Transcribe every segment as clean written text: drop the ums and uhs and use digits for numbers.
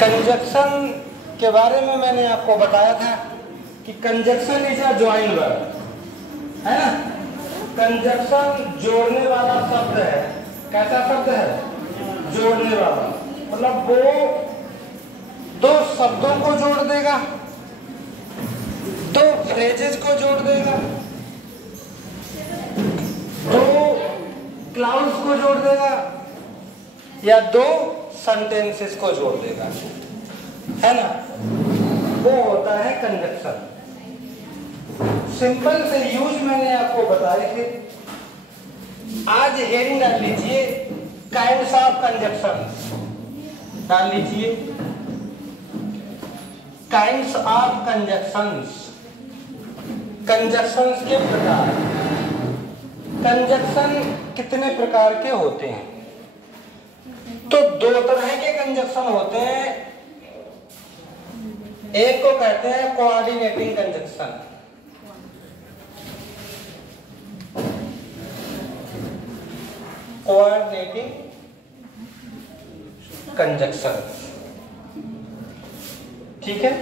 Conjunction के बारे में मैंने आपको बताया था कि conjunction is a join word, है ना। कंजक्शन जोड़ने वाला शब्द है। कैसा शब्द है? जोड़ने वाला। मतलब वो दो शब्दों को जोड़ देगा, दो फ्रेजेस को जोड़ देगा, दो क्लाउड्स को जोड़ देगा या दो सेंटेंसेस को जोड़ देगा, है ना। वो होता है कंजक्शन। सिंपल से यूज मैंने आपको बताए थे। आज हेडिंग डाल लीजिए काइंड्स ऑफ कंजक्शन, डाल लीजिए काइंड्स ऑफ कंजक्शंस, कंजक्शंस के प्रकार। कंजक्शन कितने प्रकार के होते हैं? तो दो तरह के कंजक्शन होते हैं। एक को कहते हैं कोऑर्डिनेटिंग कंजक्शन, कोऑर्डिनेटिंग कंजक्शन, ठीक है।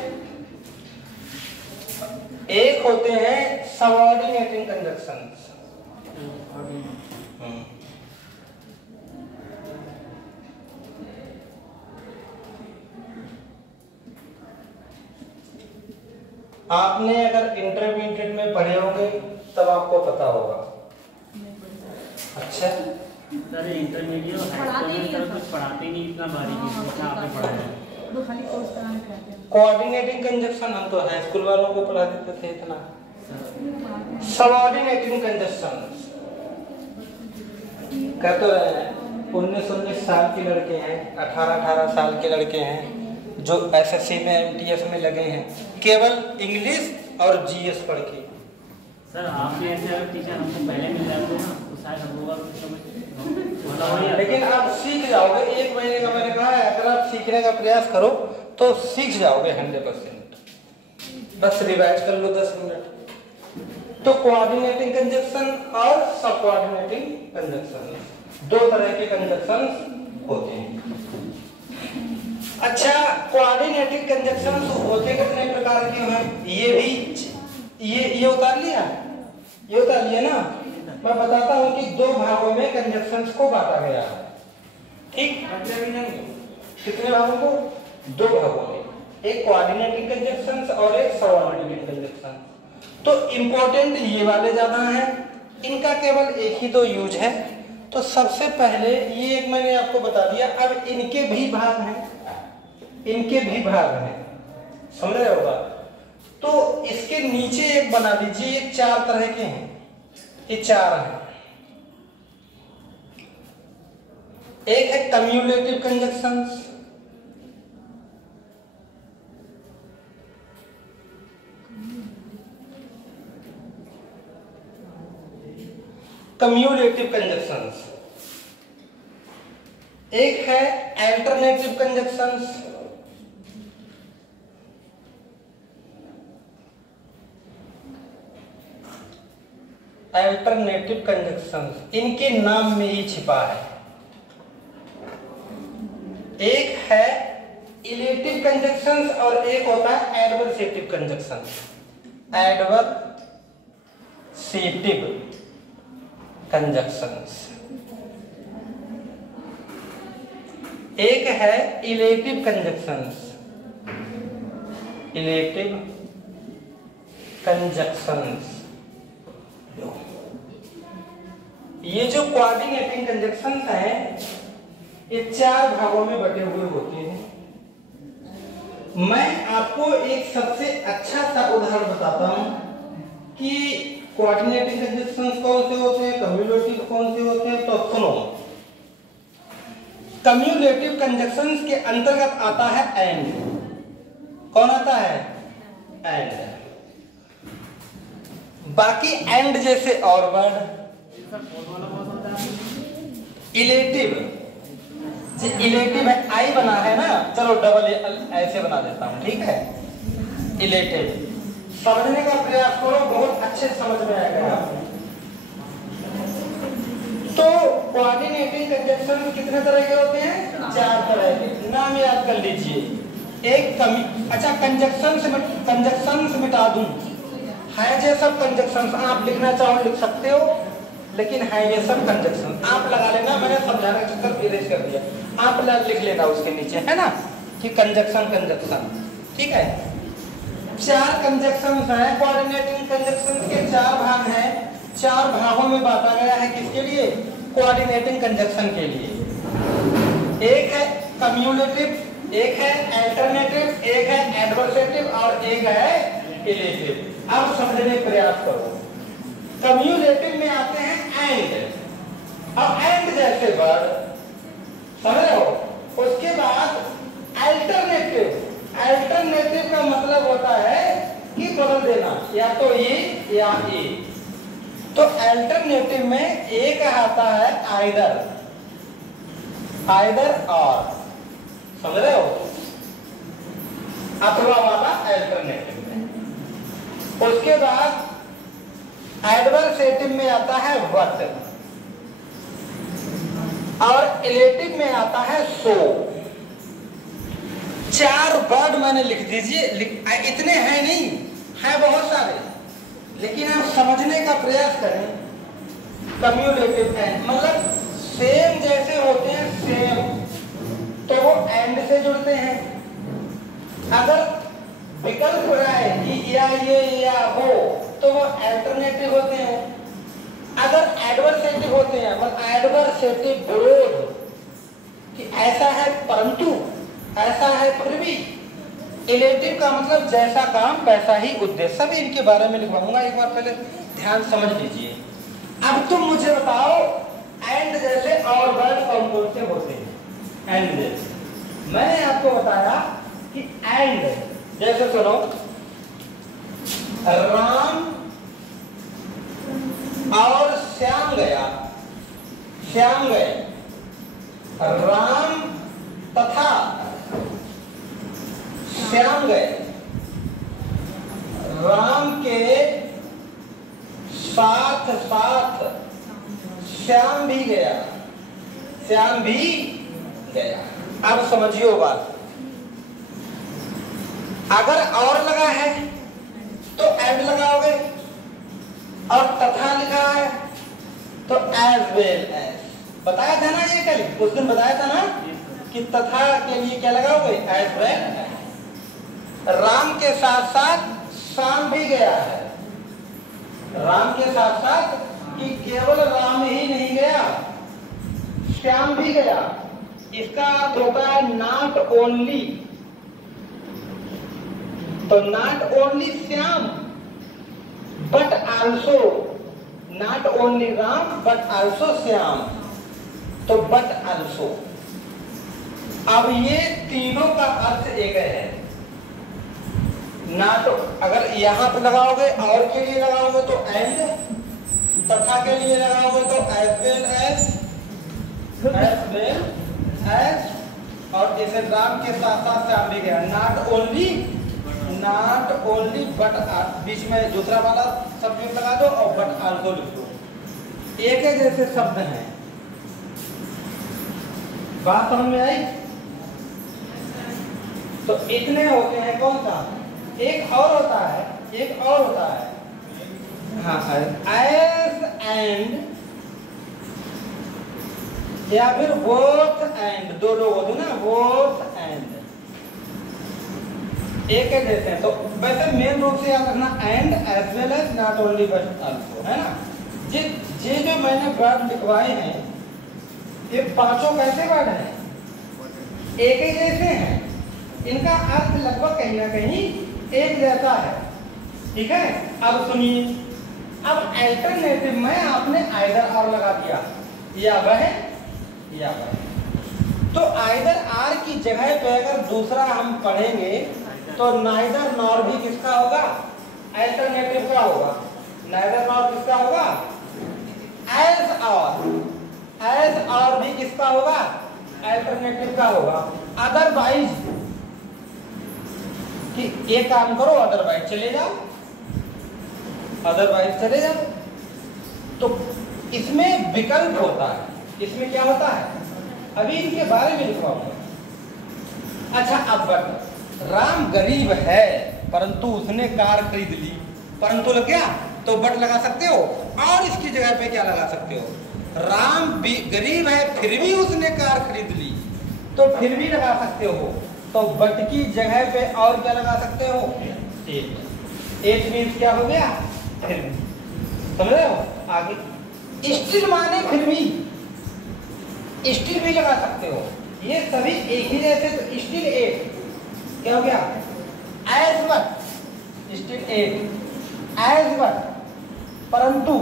एक होते हैं सबऑर्डिनेटिंग कंजक्शन। आपने अगर इंटरमीडिएट में पढ़े होंगे तब आपको पता होगा। अच्छा सर इंटरमीडिएट और हाई स्कूल में सर कुछ पढ़ाते नहीं इतना बारीकी से, अच्छा आपने पढ़ाया है। कोऑर्डिनेटिंग कंजक्शन हम तो हाई स्कूल वालों को पढ़ा देते थे इतना। सबऑर्डिनेटिंग कंजक्शन कह तो रहे हैं 19-19 साल के लड़के हैं, 18-18 साल के लड़के हैं जो एसएससी में एमटीएस में लगे हैं केवल इंग्लिश और जीएस पढ़ के। सर आप भी ऐसे अगर टीचर हमको पहले मिल जाते ना तो शायद हम लोग, लेकिन आप सीख जाओगे। 1 महीने का मैंने कहा है, अगर आप सीखने का प्रयास करो तो सीख जाओगे 100%। बस रिवाइज कर लो 10 मिनट। तो कोऑर्डिनेटिंग कंजक्शन और सब कोऑर्डिनेटिंग कंजक्शन, दो तरह के कंजक्शन होते हैं। अच्छा, कोऑर्डिनेटिंग कंजक्शन होते कितने प्रकार के हैं? ये भी ये उतार लिया, ये उतार लिया ना। मैं बताता हूं कि दो भागों में कंजक्शंस को बांटा गया है, ठीक। कितने भागों को? दो भागों में, एक कोऑर्डिनेटिंग कंजक्शंस और एक सबऑर्डिनेटिंग कंजक्शन। तो इंपॉर्टेंट ये वाले ज्यादा हैं, इनका केवल एक ही दो यूज है। तो सबसे पहले ये एक मैंने आपको बता दिया। अब इनके भी भाग हैं, इनके भी भाग हैं, समझ रहे होगा। तो इसके नीचे एक बना दीजिए, ये 4 तरह के हैं, ये 4 हैं। एक है कम्युलेटिव कंजक्शंस, कम्युलेटिव कंजक्शंस। एक है अल्टरनेटिव कंजक्शंस, अल्टरनेटिव कंजक्शंस इनके नाम में ही छिपा है। एक है इलेटिव कंजक्शंस और एक होता है एडवर्सेटिव कंजक्शंस, एडवर्सेटिव कंजक्शंस। एक है इलेटिव कंजक्शंस, इलेटिव कंजक्शंस। ये जो कोऑर्डिनेटिंग कंजक्शंस हैं ये 4 भागों में बटे हुए होते हैं। मैं आपको एक सबसे अच्छा सा उदाहरण बताता हूं कि कोऑर्डिनेटिंग कंजक्शंस कौन से होते हैं, कम्युलेटिव कौन से होते हैं। तो सुनो, कम्युलेटिव कंजक्शंस के अंतर्गत आता है एंड। कौन आता है? एंड। बाकी एंड जैसे और वर्ड। इलेटिव, इलेटिव है, आई बना है ना, चलो डबल ऐसे बना देता हूं, ठीक है। इलेटिव समझने का प्रयास करो, बहुत अच्छे समझ में आएगा। तो कोऑर्डिनेटिंग कंजक्शन कितने तरह के होते हैं? 4 तरह के। नाम याद कर लीजिए। एक अच्छा कंजक्शन से मिटा दूं, है ये सब कंजक्शन आप लिखना चाहो लिख सकते हो, लेकिन है ये सब कंजक्शन आप लगा लेना, मैंने समझाने का चक्कर इरेज कर दिया, आप लिख लेना उसके नीचे, है ना, कि कंजक्शन। ठीक है, 4 कंजक्शन हैं। कोऑर्डिनेटिंग कंजक्शन के 4 भाग हैं, 4 भागों में बांटा गया है। किसके लिए? कोऑर्डिनेटिंग कंजक्शन के लिए। एक है कम्युलेटिव, एक है अल्टरनेटिव, एक है एडवर्सेटिव और एक है इलेटिव। अब समझने का प्रयास करो। कम्युलेटिव में आते हैं एंड। अब एंड जैसे वर्ड समझ रहे हो। उसके बाद अल्टरनेटिव का मतलब होता है कि बदल देना, या तो ये या ये। तो अल्टरनेटिव में एक आता है आइदर और, समझ रहे हो, अथवा वाला अल्टरनेटिव में। उसके बाद एडवर्सेटिव में आता है व्हाट, और इलेटिव में आता है सो। 4 वर्ड मैंने लिख दीजिए, इतने हैं नहीं, है बहुत सारे, लेकिन आप समझने का प्रयास करें। कम्युलेटिव एंड मतलब सेम जैसे होते हैं, सेम तो वो एंड से जुड़ते हैं। अगर विकल्प रहे कि या ये या वो, तो वो अल्टरनेटिव होते हैं। अगर एडवर्सेटिव होते हैं, मतलब एडवर्सेटिव विरोध, कि ऐसा है परंतु, ऐसा है फिर भी। इलेटिव का मतलब जैसा काम वैसा ही उद्देश्य। सभी इनके बारे में लिखवाऊंगा, एक बार पहले ध्यान समझ लीजिए। अब तुम मुझे बताओ एंड जैसे और वर्ड कौन कौन से होते हैं? एंड जैसे मैंने आपको बताया कि एंड जैसे सुनो, राम और श्याम गया, श्याम गए, राम तथा श्याम गए, राम के साथ साथ श्याम भी गया, श्याम भी गया। अब समझियो बात, अगर और लगा है तो एंड लगाओगे, और तथा लिखा है तो एज वेल एज। बताया था ना ये कल, उस दिन बताया था ना कि तथा के लिए क्या लगाओगे? As well as. राम के साथ साथ श्याम भी गया है, राम के साथ साथ कि केवल राम ही नहीं गया, श्याम भी गया। इसका अर्थ होता है नॉट ओनली, तो not only Shyam but also, not only Ram but also Shyam, तो बट आल्सो। अब ये तीनों का अर्थ एक है। ना तो अगर यहां पर लगाओगे और के लिए लगाओगे तो एंड, तथा के लिए लगाओगे तो एज वेल एज, और जैसे राम के साथ साथ श्याम भी गया। नॉट ओनली बट, बीच में दूसरा वाला सब्जेक्ट लगा दो और बट आल्सो लिख दो। एक ही जैसे शब्द हैं। बात समझ में आई? तो इतने होते हैं। कौन सा? एक और होता है, एक और होता है, हाँ, एज एंड, या फिर बोथ एंड, दो लोग होते ना, बोथ एंड, एक है जैसे। तो वैसे मेन रूप से याद रखना and, as well as, not only but also, है ना। ये जो मैंने वर्ड लिखवाए हैं, ये पांचों कैसे वर्ड हैं? एक ही जैसे हैं, इनका अर्थ लगभग कहीं ना कहीं एक जैसा है। ठीक है, अब सुनिए। अब अल्टरनेटिव में आपने आइदर और लगा दिया, या वह या वह। तो आइदर आर की जगह पे अगर दूसरा हम पढ़ेंगे तो नाइदर नॉर भी किसका होगा? अल्टरनेटिव का होगा। नाइदर नॉर किसका होगा? एज और भी किसका होगा? अल्टरनेटिव का होगा। अदरवाइज कि ये काम करो, अदरवाइज चले जाओ, अदरवाइज चले जाओ। तो इसमें विकल्प होता है, इसमें क्या होता है, अभी इनके बारे में लिखवाऊंगा। अच्छा, अब बट राम गरीब है परंतु उसने कार खरीद ली, परंतु लग गया तो बट लगा सकते हो, और इसकी जगह पे क्या लगा सकते हो, राम भी गरीब है फिर भी उसने कार खरीद ली, तो फिर भी लगा सकते हो। तो बट की जगह पे और क्या लगा सकते हो, एट मीन्स क्या हो गया, फिर भी। समझ रहे हो? आगे स्टिल माने फिर भी, स्टिल भी लगा सकते हो, ये सभी एक ही जैसे। तो स्टिल एट क्या हो गया, as but, still yet as but, परंतु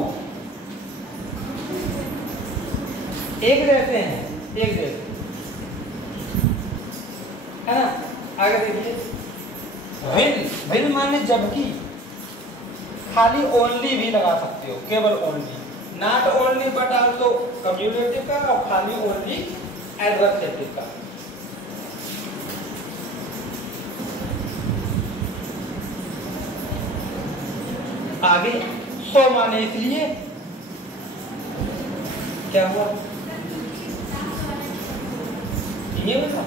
एक जैसे हैं, एक जैसे है ना। आगे देखिए, विल, विल माने जबकि, खाली ओनली भी लगा सकते हो, केवल only, not only but also cumulative का, और खाली ओनली एडवर्सेटिव का। आगे सो माने इसलिए, क्या हुआ, ये बता,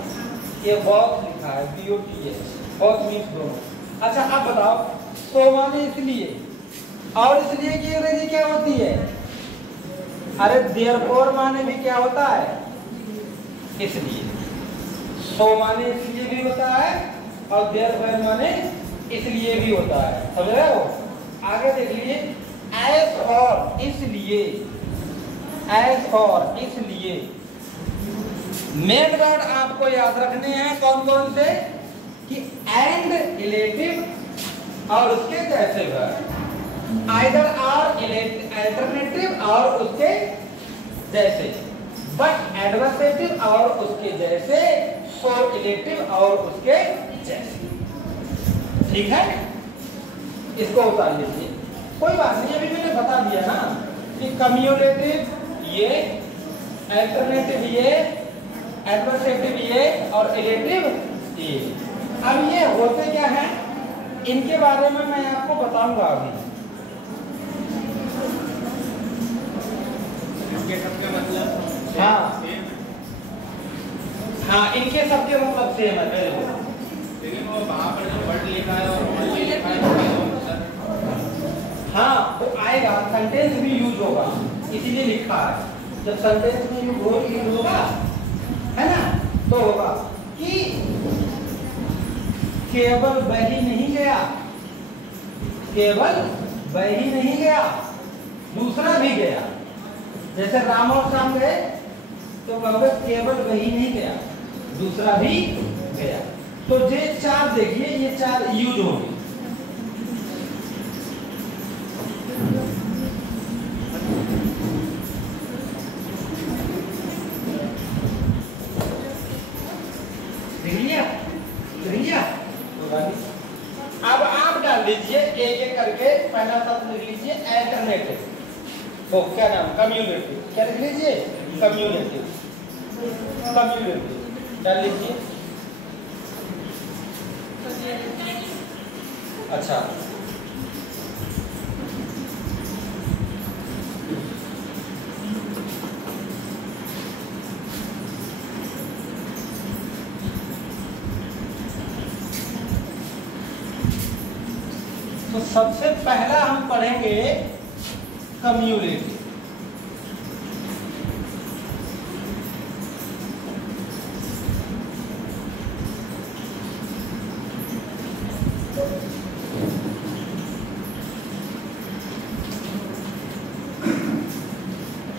ये बॉक्स लिखा है BOTS, बॉक्स मीन्स दोनों। अच्छा आप बताओ, सो माने इसलिए, और इसलिए की अंग्रेजी क्या होती है, अरे देयरफॉर माने भी क्या होता है, इसलिए। सो माने इसलिए भी होता है, और देयरफॉर माने इसलिए भी होता है। समझ रहे हो? आगे देख लीजिए, एज फॉर इसलिए, एज फॉर इसलिए। मेन वर्ड आपको याद रखने हैं कौन कौन से, कि एंड, रिलेटिव और उसके जैसे वर्ड, आइदर आर, अल्टरनेटिव और उसके जैसे, बट एडवर्सेटिव और उसके जैसे, सो रिलेटिव और उसके जैसे। ठीक है, इसको उतार लीजिए, कोई बात नहीं, अभी मैंने बता दिया ना कि कम्युलेटिव ये, अल्टरनेटिव ये, एडवर्सेटिव ये और रिलेटिव ये। अब ये होते क्या है, इनके बारे में मैं आपको बताऊंगा अभी। इनके सबके मतलब हाँ हाँ, इनके सबके मतलब सेम है, बिल्कुल। लेकिन वो वहाँ पर जो वर्ड लिखा है और ओनली लिखा है, हाँ वो आएगा, सेंटेंस भी यूज होगा, इसीलिए लिखा है। जब सेंटेंस में यूज होगा, है ना, तो होगा कि केवल वही नहीं गया, केवल वही नहीं गया, दूसरा भी गया। जैसे राम और श्याम गए तो कहोगे केवल वही नहीं गया, दूसरा भी गया। तो ये चार देखिए, ये चार यूज होंगे। अब आप डाल दीजिए एक एक करके, पहला शब्द लिख लीजिए अल्टरनेटिव, ओ क्या नाम, कम्युलेटिव, क्या लिख लीजिए, कम्युलेटिव, कम्युलेटिव डाल लीजिए। अच्छा तो सबसे पहला हम पढ़ेंगे कम्युलेटिव।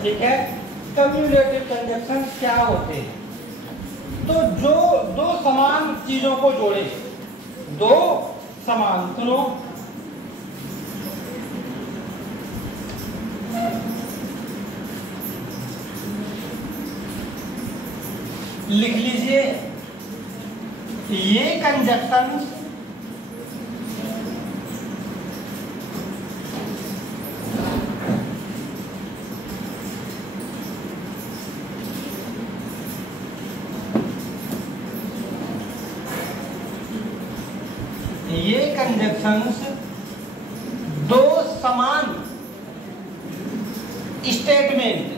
ठीक है, कम्युलेटिव कंजक्शन क्या होते हैं, तो जो दो समान चीजों को जोड़े, दो समान, सुनो, लिख लीजिए, ये कंजक्शन ये कंजक्शंस दो समान स्टेटमेंट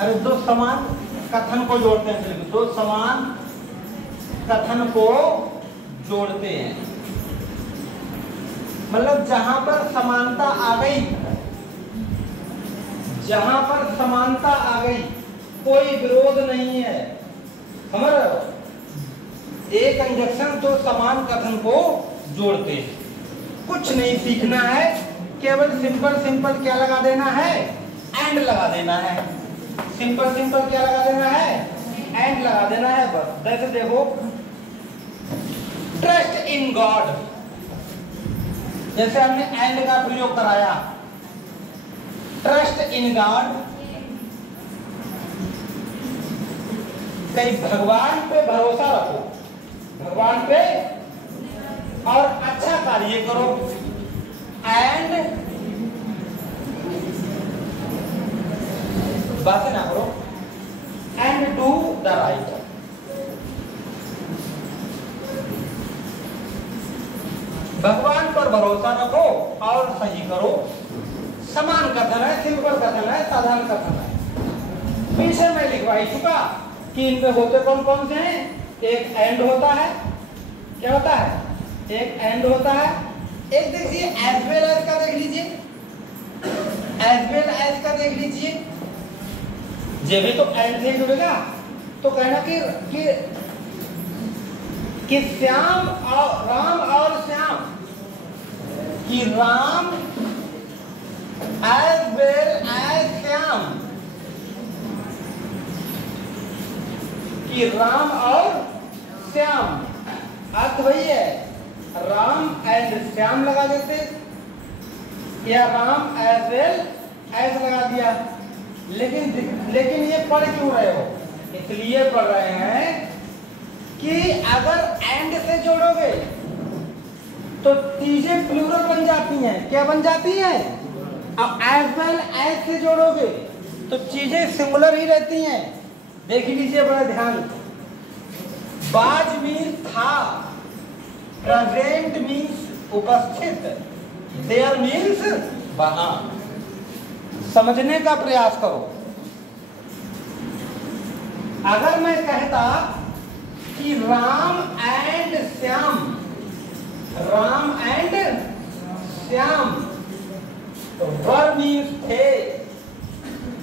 अरे दो समान कथन को जोड़ते हैं, चलिए दो समान कथन को जोड़ते हैं, मतलब जहां पर समानता आ गई, जहां पर समानता आ गई, कोई विरोध नहीं है, समझ रहे हो? एक कंजक्शन तो समान कथन को जोड़ते हैं। कुछ नहीं सीखना है, केवल सिंपल सिंपल क्या लगा देना है, एंड लगा देना है। सिंपल सिंपल क्या लगा देना है, एंड लगा देना है बस। जैसे देखो ट्रस्ट इन गॉड, जैसे हमने एंड का प्रयोग कराया, ट्रस्ट इन गॉड, कहीं भगवान पे भरोसा रखो, भगवान पे, और अच्छा कार्य करो, एंड बातें ना करो, एंड डू द राइट। भगवान पर भरोसा रखो और सही करो। समान कथन है, सिंपल कथन है, साधारण कथन है। पीछे मैं लिखवा चुका कि इनमें होते कौन कौन से हैं। एक एंड होता है, क्या होता है, एक एंड होता है। एक देखिए एज वेल एज का देख लीजिए, एज वेल एज का देख लीजिए, जब भी तो एंड से जुड़ेगा तो कहना कि श्याम और राम और श्याम, कि Ram as well as Shyam, कि राम और श्याम, अर्थ वही है, राम एज श्याम लगा देते, या राम एज वेल एज लगा दिया। लेकिन ये पढ़ क्यों रहे हो, इसलिए पढ़ रहे हैं कि अगर एंड से जोड़ोगे तो चीजें प्लूरल बन जाती हैं। क्या बन जाती हैं? अब एज वेल एज से जोड़ोगे तो चीजें सिंगुलर ही रहती हैं। देख लीजिए बड़ा ध्यान, बाज मीन्स था, प्रेजेंट मीन्स उपस्थित, देयर मीन्स वहां। समझने का प्रयास करो। अगर मैं कहता कि Ram and Shyam, Ram and Shyam, were means थे,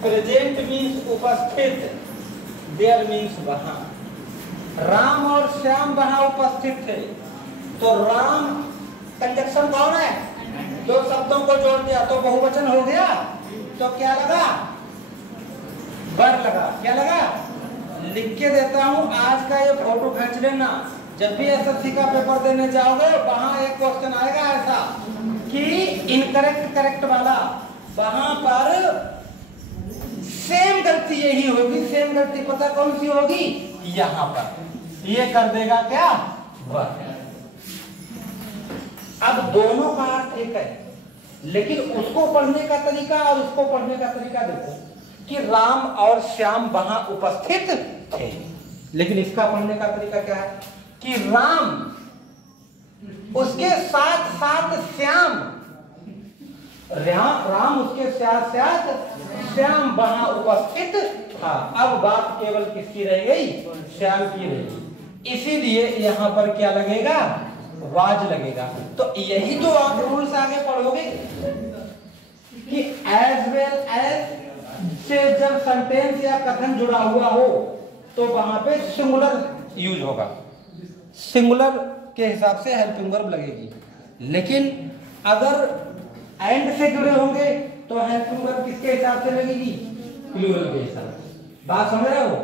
प्रेजेंट मीन्स उपस्थित, देयर मीन्स वहां। राम और श्याम वहां उपस्थित थे, तो राम कंजक्शन कौन है? दो शब्दों को जोड़ दिया तो बहुवचन हो गया, तो क्या लगा? वर लगा। क्या लगा? लिख के देता हूं, आज का ये फोटो खींच लेना। जब भी एसएससी का पेपर देने जाओगे वहां एक क्वेश्चन आएगा ऐसा कि इनकरेक्ट करेक्ट वाला, वहां पर सेम गलती यही होगी। सेम गलती पता कौन सी होगी? यहां पर ये कर देगा क्या? वर। अब दोनों का अर्थ एक है, लेकिन उसको पढ़ने का तरीका और उसको पढ़ने का तरीका देखो कि राम और श्याम वहां उपस्थित थे, लेकिन इसका पढ़ने का तरीका क्या है कि राम उसके साथ साथ श्याम, राम उसके साथ साथ श्याम वहां उपस्थित था। अब बात केवल किसकी रह गई? श्याम की रह गई। इसीलिए यहां पर क्या लगेगा? वाज लगेगा। तो यही तो आप रूल्स आगे पढ़ोगे कि एज वेल एज से जब सेंटेंस या कथन जुड़ा हुआ हो तो वहां पे सिंगुलर यूज होगा, सिंगुलर के हिसाब से हेल्पिंग वर्ब लगेगी। लेकिन अगर एंड से जुड़े होंगे तो हेल्पिंग वर्ब किसके हिसाब से लगेगी? प्लूरल के हिसाब से। बात समझ रहे हो?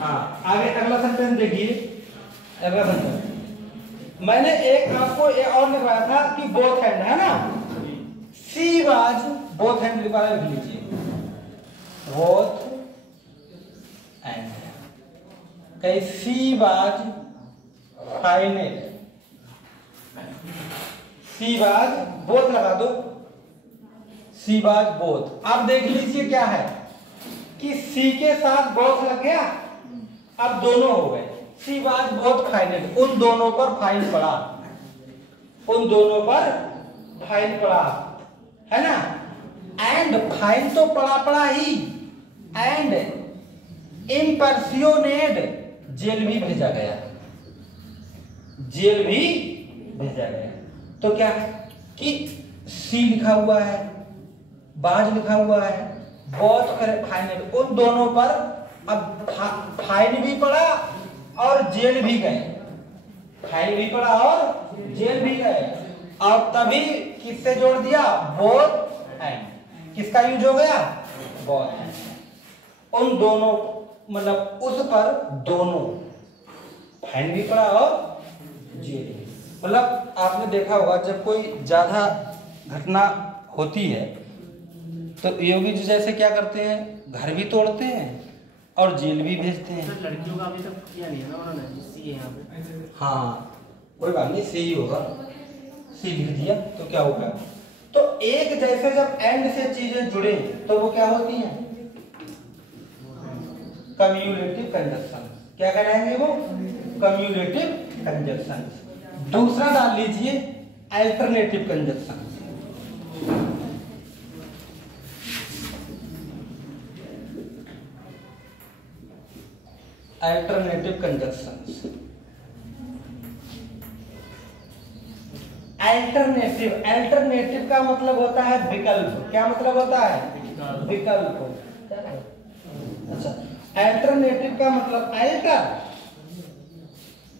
हाँ, आगे अगला सेंटेंस देखिए। अगला सेंटेंस मैंने एक आपको एक और लिखवाया था कि बोथ हैंड है ना, सी वाज बोथ हैंड लिखवाया, लिख लीजिए बोथ एंड। कहीं she was final, she was both लगा दो, सी वाज बोथ। अब देख लीजिए क्या है कि सी के साथ बोथ लग गया, अब दोनों हो गए। सी वाज बोथ फाइनल, उन दोनों पर फाइन पड़ा, उन दोनों पर फाइन पड़ा, है ना। एंड फाइन तो पड़ा ही, एंड इम्पर्सियोनेड जेल भी भेजा गया, जेल भी भेजा गया। तो क्या कि सी लिखा हुआ है, बाज लिखा हुआ है, बहुत फाइनल, उन दोनों पर अब फाइन भी पड़ा और जेल भी गए, फाइन भी पड़ा और जेल भी गए। और तभी किससे जोड़ दिया, बोथ एंड, किसका यूज हो गया, बोथ एंड। उन दोनों मतलब उस पर दोनों, फाइन भी पड़ा और जेल भी। मतलब आपने देखा होगा जब कोई ज्यादा घटना होती है तो योगी जी जैसे क्या करते हैं, घर भी तोड़ते हैं और जेल भी भेजते हैं। सर लड़कियों का अभी तक किया नहीं है ना उन्होंने, सी है यहाँ पे। हाँ कोई बात नहीं, सी ही होगा, सी लिख दिया तो क्या होगा। तो एक जैसे जब एंड से चीजें जुड़े तो वो क्या होती हैं, कम्युलेटिव कंजक्शन। क्या कहलाएंगे वो, कम्युलेटिव कंजक्शन। दूसरा डाल लीजिए alternative conjunction. Alternative conjunctions, alternative, alternative का मतलब होता है विकल्प। क्या मतलब होता है, विकल्प। अच्छा, अल्टरनेटिव का मतलब अल्टर,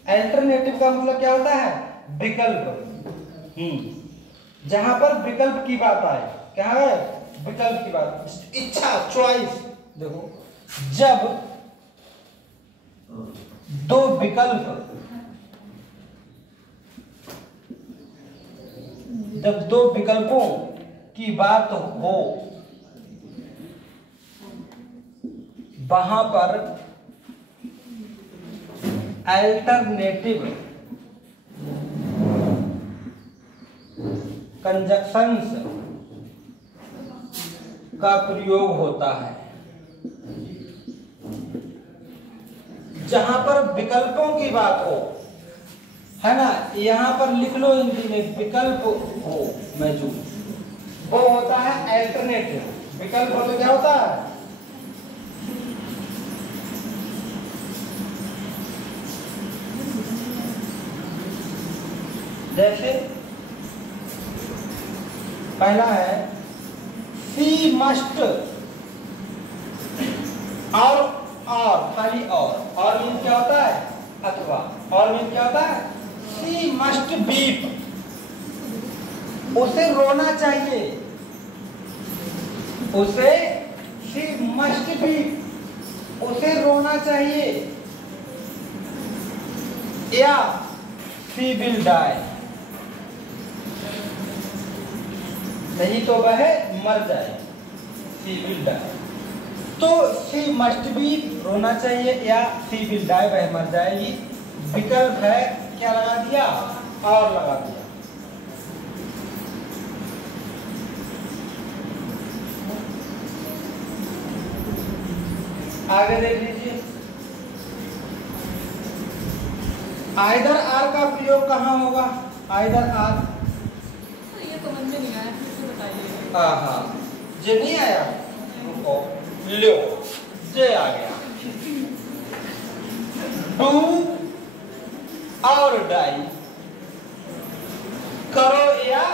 अल्टरनेटिव का मतलब क्या होता है, विकल्प। जहां पर विकल्प की बात आए, क्या है, विकल्प की बात, इच्छा, चॉइस। देखो जब दो विकल्प, जब दो विकल्पों की बात हो वहां पर अल्टरनेटिव कंजक्शंस का प्रयोग होता है। जहां पर विकल्पों की बात हो, है ना, यहां पर लिख लो हिंदी में, विकल्प हो मौजूद, वो होता है अल्टरनेटिव। विकल्प हो तो क्या होता है, जैसे पहला है सी मस्ट, और खाली और मीन क्या होता है, अथवा, और मीन क्या होता है, सी मस्ट बीप, उसे रोना चाहिए, उसे, सी मस्ट बीप, उसे रोना चाहिए, या सी विल डाई, नहीं तो वह मर जाए, सी विल डाई। तो सी मस्ट बी रोना चाहिए, या सी विल डाई वह मर जाएगी। विकल्प है, क्या लगा दिया, और लगा दिया। आगे देख लीजिए, आइदर आर का प्रयोग कहाँ होगा, आइदर आर, ये तो मन में नहीं आया, फिर से बताइए। हाँ जे नहीं आया, रुको, लो जे आ गया, डू और डाई, करो या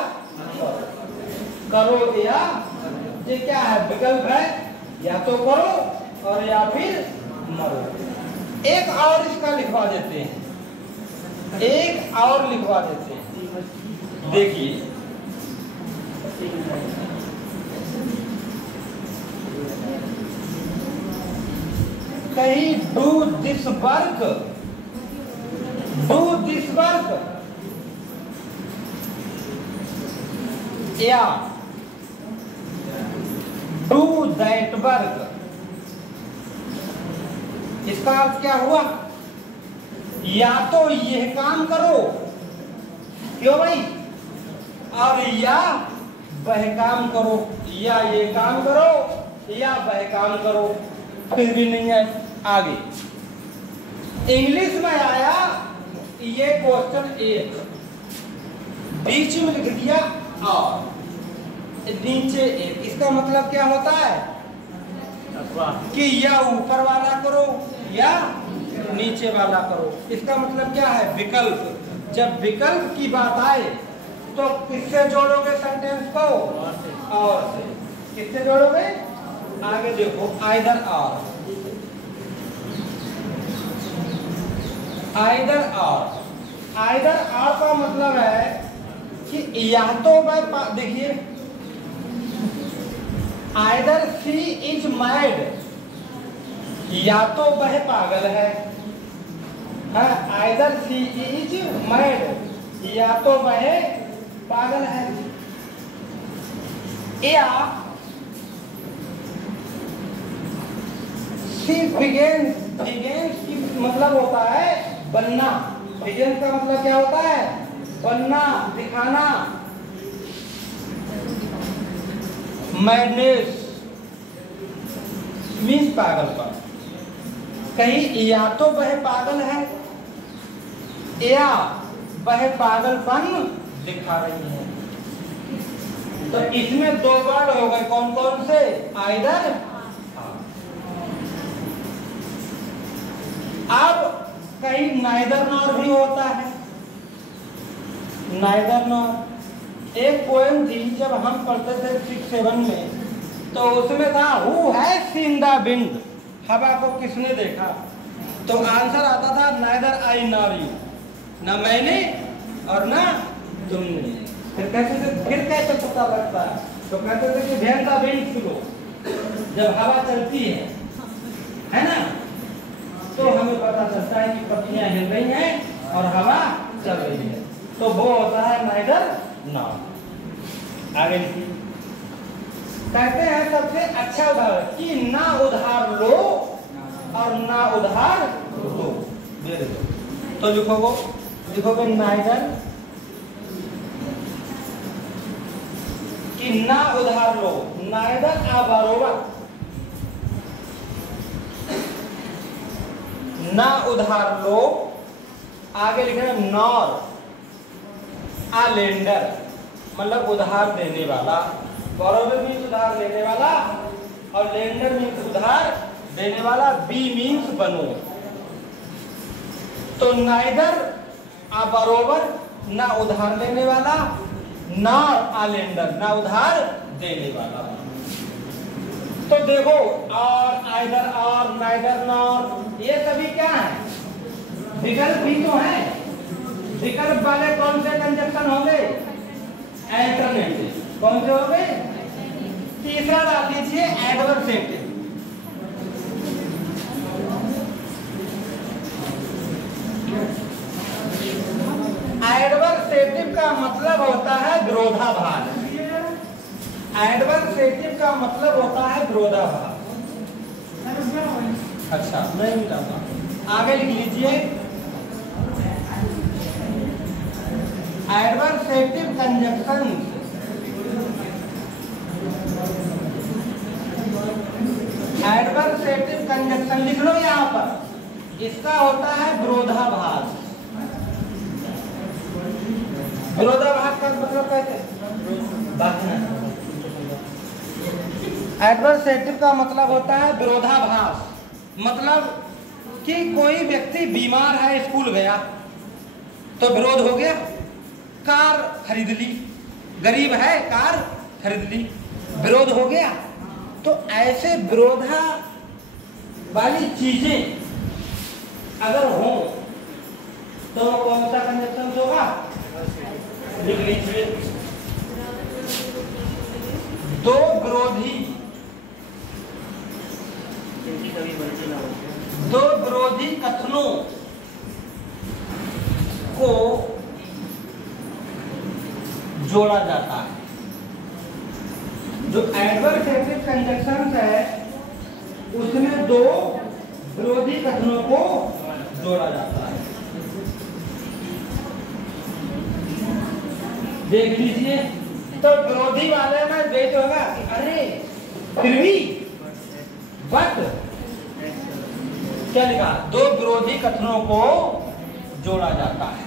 करो या, ये क्या है, विकल्प है, या तो करो और या फिर मरो। एक और इसका लिखवा देते हैं, एक और लिखवा देते हैं, देखिए कहीं do this work, do this work, या डू दैट वर्क। इसका अर्थ क्या हुआ, या तो यह काम करो, क्यों भाई, और या वह काम करो, या ये काम करो या वह काम करो, फिर भी नहीं है। आगे इंग्लिश में आया ये क्वेश्चन एक, बीच में लिख दिया और नीचे एक, इसका मतलब क्या होता है, अथवा कि या ऊपर वाला करो या नीचे वाला करो। इसका मतलब क्या है? विकल्प। जब विकल्प की बात आए तो किससे जोड़ोगे सेंटेंस को? और से। किससे जोड़ोगे? आगे देखो, आइदर और। आइदर और, आइदर और का मतलब है कि या तो वह, देखिए, आइदर शी इज मैड, या तो वह पागल है। आइदर शी इज मैड, या तो वह पागल है। या शी बिगेन्स, बिगेन्स की मतलब होता है बनना। बिगेन्स का मतलब क्या होता है? बनना, दिखाना। मैडनेस मीन्स पागलपन। कहीं या तो वह पागल है या वह पागलपन दिखा रही है। तो इसमें दो वर्ड हो गए, कौन कौन से? आइदर। अब कहीं नाइदर नॉर भी होता है। नाइदर नॉर एक पोएम थी, जब हम पढ़ते थे 6-7 में, तो उसमें था who has seen the wind, हवा को किसने देखा? तो आंसर आता था नाइदर आई नॉर यू, ना मैंने और ना तुमने। फिर कैसे पता लगता है? तो कहते थे कि व्हेन द विंड फ्लो, जब हवा चलती है ना, तो हमें पता चलता है कि पत्तियां हिल रही हैं और हवा चल रही है। तो वो होता है नाइदर नॉर। आगे कहते हैं सबसे अच्छा उदाहरण कि ना उधार लो और ना उधार दो। तो लिखोगे नाइदर, कि ना उधार लो, नाइदर आ बरोबर, ना उधार लो। आगे लिखना नॉर आ लेंडर, मतलब उधार देने वाला। बरोबर मीन्स उधार लेने वाला और लेंडर मीन्स उधार देने वाला। बी मीन्स बनो। तो नाइदर आ बरोबर, ना उधार लेने वाला, नॉर आ लेंडर, ना उधार देने वाला। तो देखो, और आइदर और नाइदर नॉर ये सभी क्या है? विकल्प ही तो है। विकल्प वाले कौन से कंजक्शन होंगे? अल्टरनेटिव। कौन से होंगे? तीसरा डाल दीजिए एडवर्सेटिव। एडवर्सेटिव का मतलब होता है विरोधाभास। एडवर्सेटिव का मतलब होता है विरोधाभास। अच्छा, नहीं मिला। आगे लिख लीजिए, एडवर्सेटिव कंजक्शन। एडवर्सेटिव कंजक्शन लिख लो यहाँ पर। इसका होता है विरोधाभास। विरोधाभास का मतलब कैसे? एडवर्सेटिव का मतलब होता है विरोधाभास। मतलब कि कोई व्यक्ति बीमार है, स्कूल गया तो विरोध हो गया, कार खरीद ली। गरीब है, कार खरीद ली, विरोध हो गया। तो ऐसे विरोधा वाली चीजें अगर हो तो कौन सा कंजक्शन होगा? लिख लीजिए, दो विरोधी, दो विरोधी कथनों को जोड़ा जाता है। जो एडवर्सेटिव कंजक्शन है उसमें दो विरोधी कथनों को जोड़ा जाता है। देख लीजिए, तो विरोधी वाले में देख होगा कि अरे फिर भी, बट क्या लिखा? दो विरोधी कथनों को जोड़ा जाता है।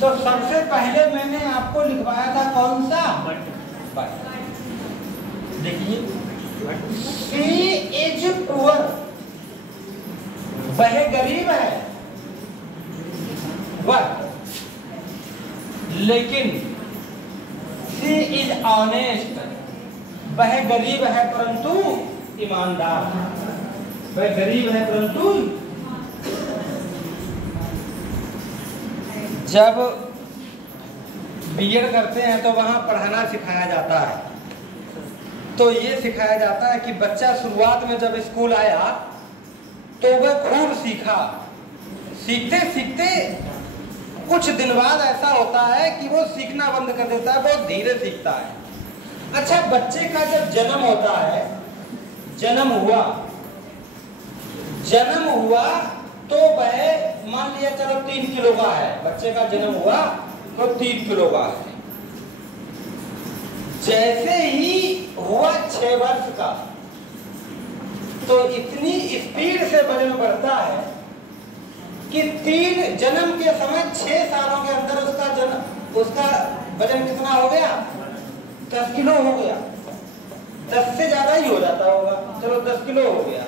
तो सबसे पहले मैंने आपको लिखवाया था कौन सा? बट। देखिए She is poor. वह गरीब है। What? लेकिन she is honest. वह गरीब है परंतु ईमानदार। वह गरीब है परंतु जब बीएड करते हैं तो वहाँ पढ़ाना सिखाया जाता है। तो ये सिखाया जाता है कि बच्चा शुरुआत में जब स्कूल आया तो वह खूब सीखा। सीखते सीखते कुछ दिन बाद ऐसा होता है कि वो सीखना बंद कर देता है, बहुत धीरे सीखता है। अच्छा, बच्चे का जब जन्म होता है, जन्म हुआ तो वह मान लिया चलो 3 किलो का है। बच्चे का जन्म हुआ तो 3 किलो का है। जैसे ही हुआ 6 वर्ष का तो इतनी स्पीड से वजन बढ़ता है कि 3 जन्म के समय 6 सालों के अंदर उसका वजन कितना हो गया? 10 किलो हो गया। 10 से ज्यादा ही हो जाता होगा, चलो 10 किलो हो गया।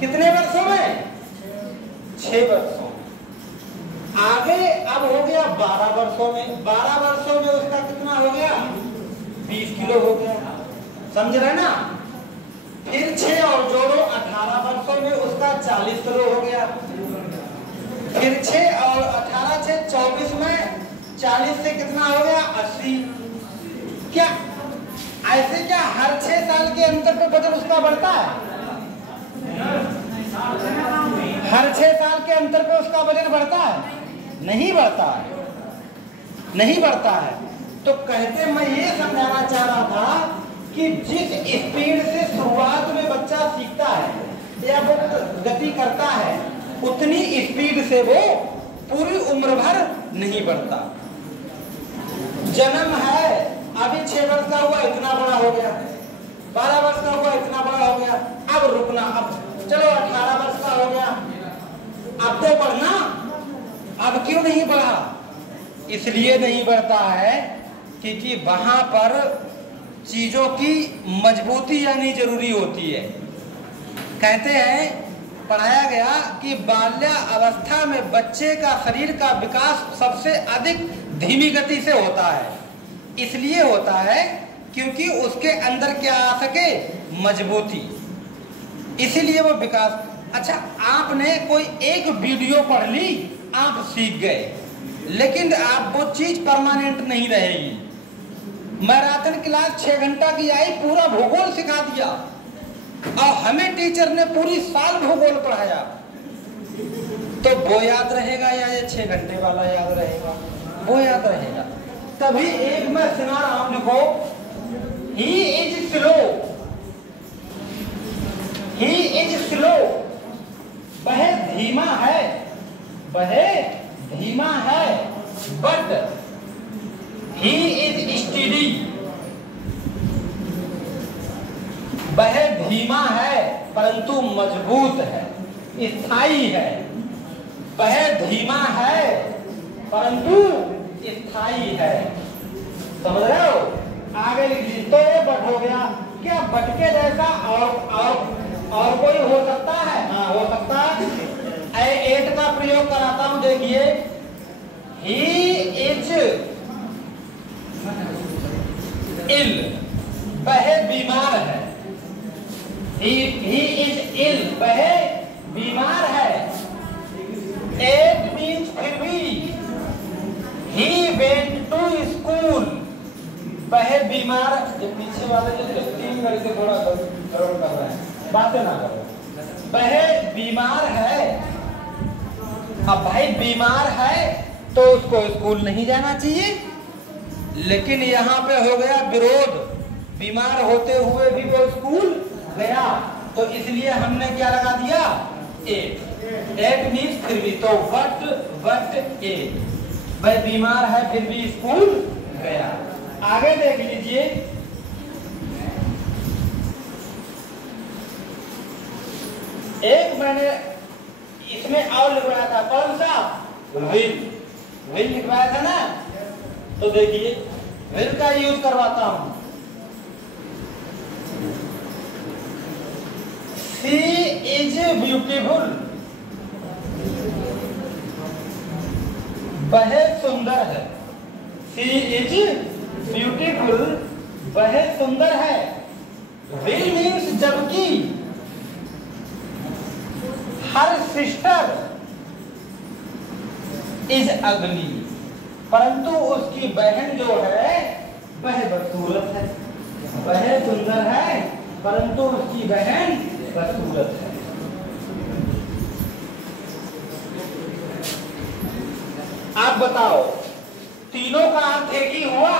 कितने वर्षों में? 6 वर्षों। आगे अब हो गया 12 वर्षों में। 12 वर्षों में उसका कितना हो गया? 20 किलो हो गया। समझ रहे ना? फिर 6 और जोड़ो, 18 वर्षों में उसका 40 किलो हो गया। फिर 6 और 18 से 24 में 40 से कितना हो गया? 80। क्या ऐसे क्या हर 6 साल के अंतर पे वजन उसका बढ़ता है? हर 6 साल के अंतर पे उसका वजन बढ़ता है? नहीं बढ़ता है, नहीं बढ़ता है। तो कहते मैं ये समझाना चाह रहा था कि जिस स्पीड से शुरुआत में बच्चा सीखता है या वो गति करता है, उतनी स्पीड से वो पूरी उम्र भर नहीं बढ़ता। जन्म है, अभी 6 वर्ष का हुआ, इतना बड़ा हो गया। 12 वर्ष का हुआ, इतना बड़ा हो गया। अब रुकना, अब चलो 18 वर्ष का हो गया, अब तो बढ़ना। अब क्यों नहीं बढ़ा? इसलिए नहीं बढ़ता है क्योंकि वहां पर चीजों की मजबूती यानी जरूरी होती है। कहते हैं, पढ़ाया गया कि बाल्यावस्था में बच्चे का शरीर का विकास सबसे अधिक धीमी गति से होता है। इसलिए होता है क्योंकि उसके अंदर क्या आ सके? मजबूती। इसीलिए वो विकास। अच्छा, आपने कोई एक वीडियो पढ़ ली, आप सीख गए, लेकिन आप वो चीज परमानेंट नहीं रहेगी। मैराथन क्लास 6 घंटा की आई, पूरा भूगोल सिखा दिया और हमें टीचर ने पूरी साल भूगोल पढ़ाया, तो वो याद रहेगा या ये 6 घंटे वाला याद रहेगा? वो याद रहेगा। तभी एक मैं सुना रहा हूं, देखो, he is slow, he is slow, वह धीमा है, वह धीमा है, बट ही इज स्टडी, वह धीमा है परंतु मजबूत है, स्थायी है। वह धीमा है परंतु स्थायी है। समझ रहे हो? आगे लिख लीजिए। तो ये बट हो गया। क्या बट के जैसा और कोई हो सकता है? हाँ, हो सकता है। एट का प्रयोग कराता हूं, देखिए। ही इज इल, वह बीमार है। ही इज इल, वह बीमार है। एट मीन्स फिर भी। ही वेंट टू स्कूल, वह बीमार। ये पीछे वाले जो 3 करके थोड़ा गड़बड़ कर रहा है, बातें ना करो। वह बीमार है। अब भाई बीमार है तो उसको स्कूल नहीं जाना चाहिए, लेकिन यहाँ पे हो गया विरोध। बीमार होते हुए भी वो स्कूल गया, तो इसलिए हमने क्या लगा दिया? एट। एट मीन्स फिर भी। तो बट एट, वह बीमार है फिर भी स्कूल गया। आगे देख लीजिए। एक मैंने इसमें और लिखवाया था, कौन सा? विल लिखवाया था ना। तो देखिए, विल का यूज करवाता हूं। शी इज ब्यूटीफुल, वह सुंदर है। शी इज ब्यूटीफुल, वह सुंदर है। विल मीन्स जबकि, हर सिस्टर इज अगली, परंतु उसकी बहन जो है वह बदसूरत है। वह सुंदर है परंतु उसकी बहन बदसूरत है। आप बताओ, तीनों का अर्थ एक ही हुआ?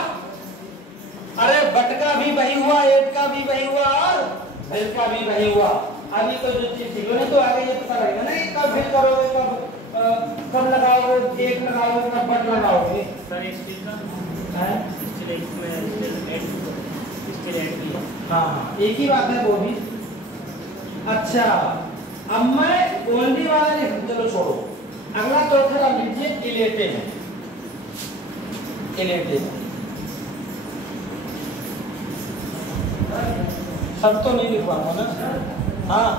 अरे बट का भी वही हुआ, एट का भी वही हुआ और विल का भी वही हुआ। अभी तो जो चीज सीखोगे तो आगे ये पता लगेगा ना कि कब विल करोगे, कब लगाओगे, एक लगाओगे, कब बट लगाओगे। सर स्टिल का है स्टिल इसमें स्टिल ऐड किया। हाँ, एक ही बात है वो भी। अच्छा, अब मैं ओनली वाला लिख, चलो छोड़ो, अगला चौथा आप लीजिए इलेटिव। इलेटिव सब तो नहीं लिखवाऊंगा ना। हाँ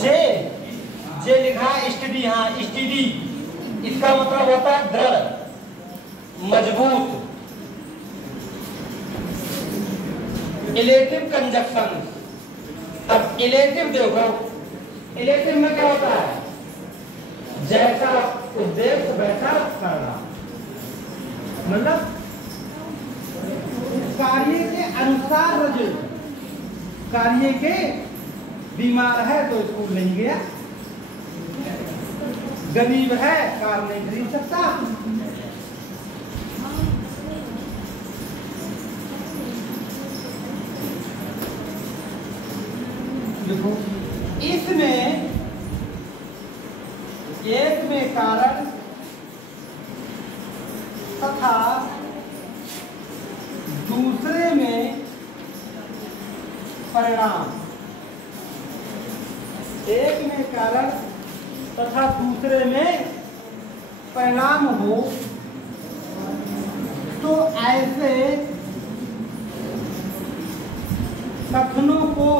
जे जे लिखा स्टडी। हाँ स्टडी, इसका मतलब होता है दृढ़, मजबूत। Illative conjunction. अब इलेटिव देखो, इलेटिव में क्या होता है? जैसा उद्देश्य वैसा करना, मतलब कार्य के अनुसार रजू। कार्य के, बीमार है तो स्कूल नहीं गया, गरीब है कार नहीं खरीद सकता, देखो इसमें एक में कारण तथा दूसरे में परिणाम। एक में कारण तथा दूसरे में परिणाम हो तो ऐसे कथनों को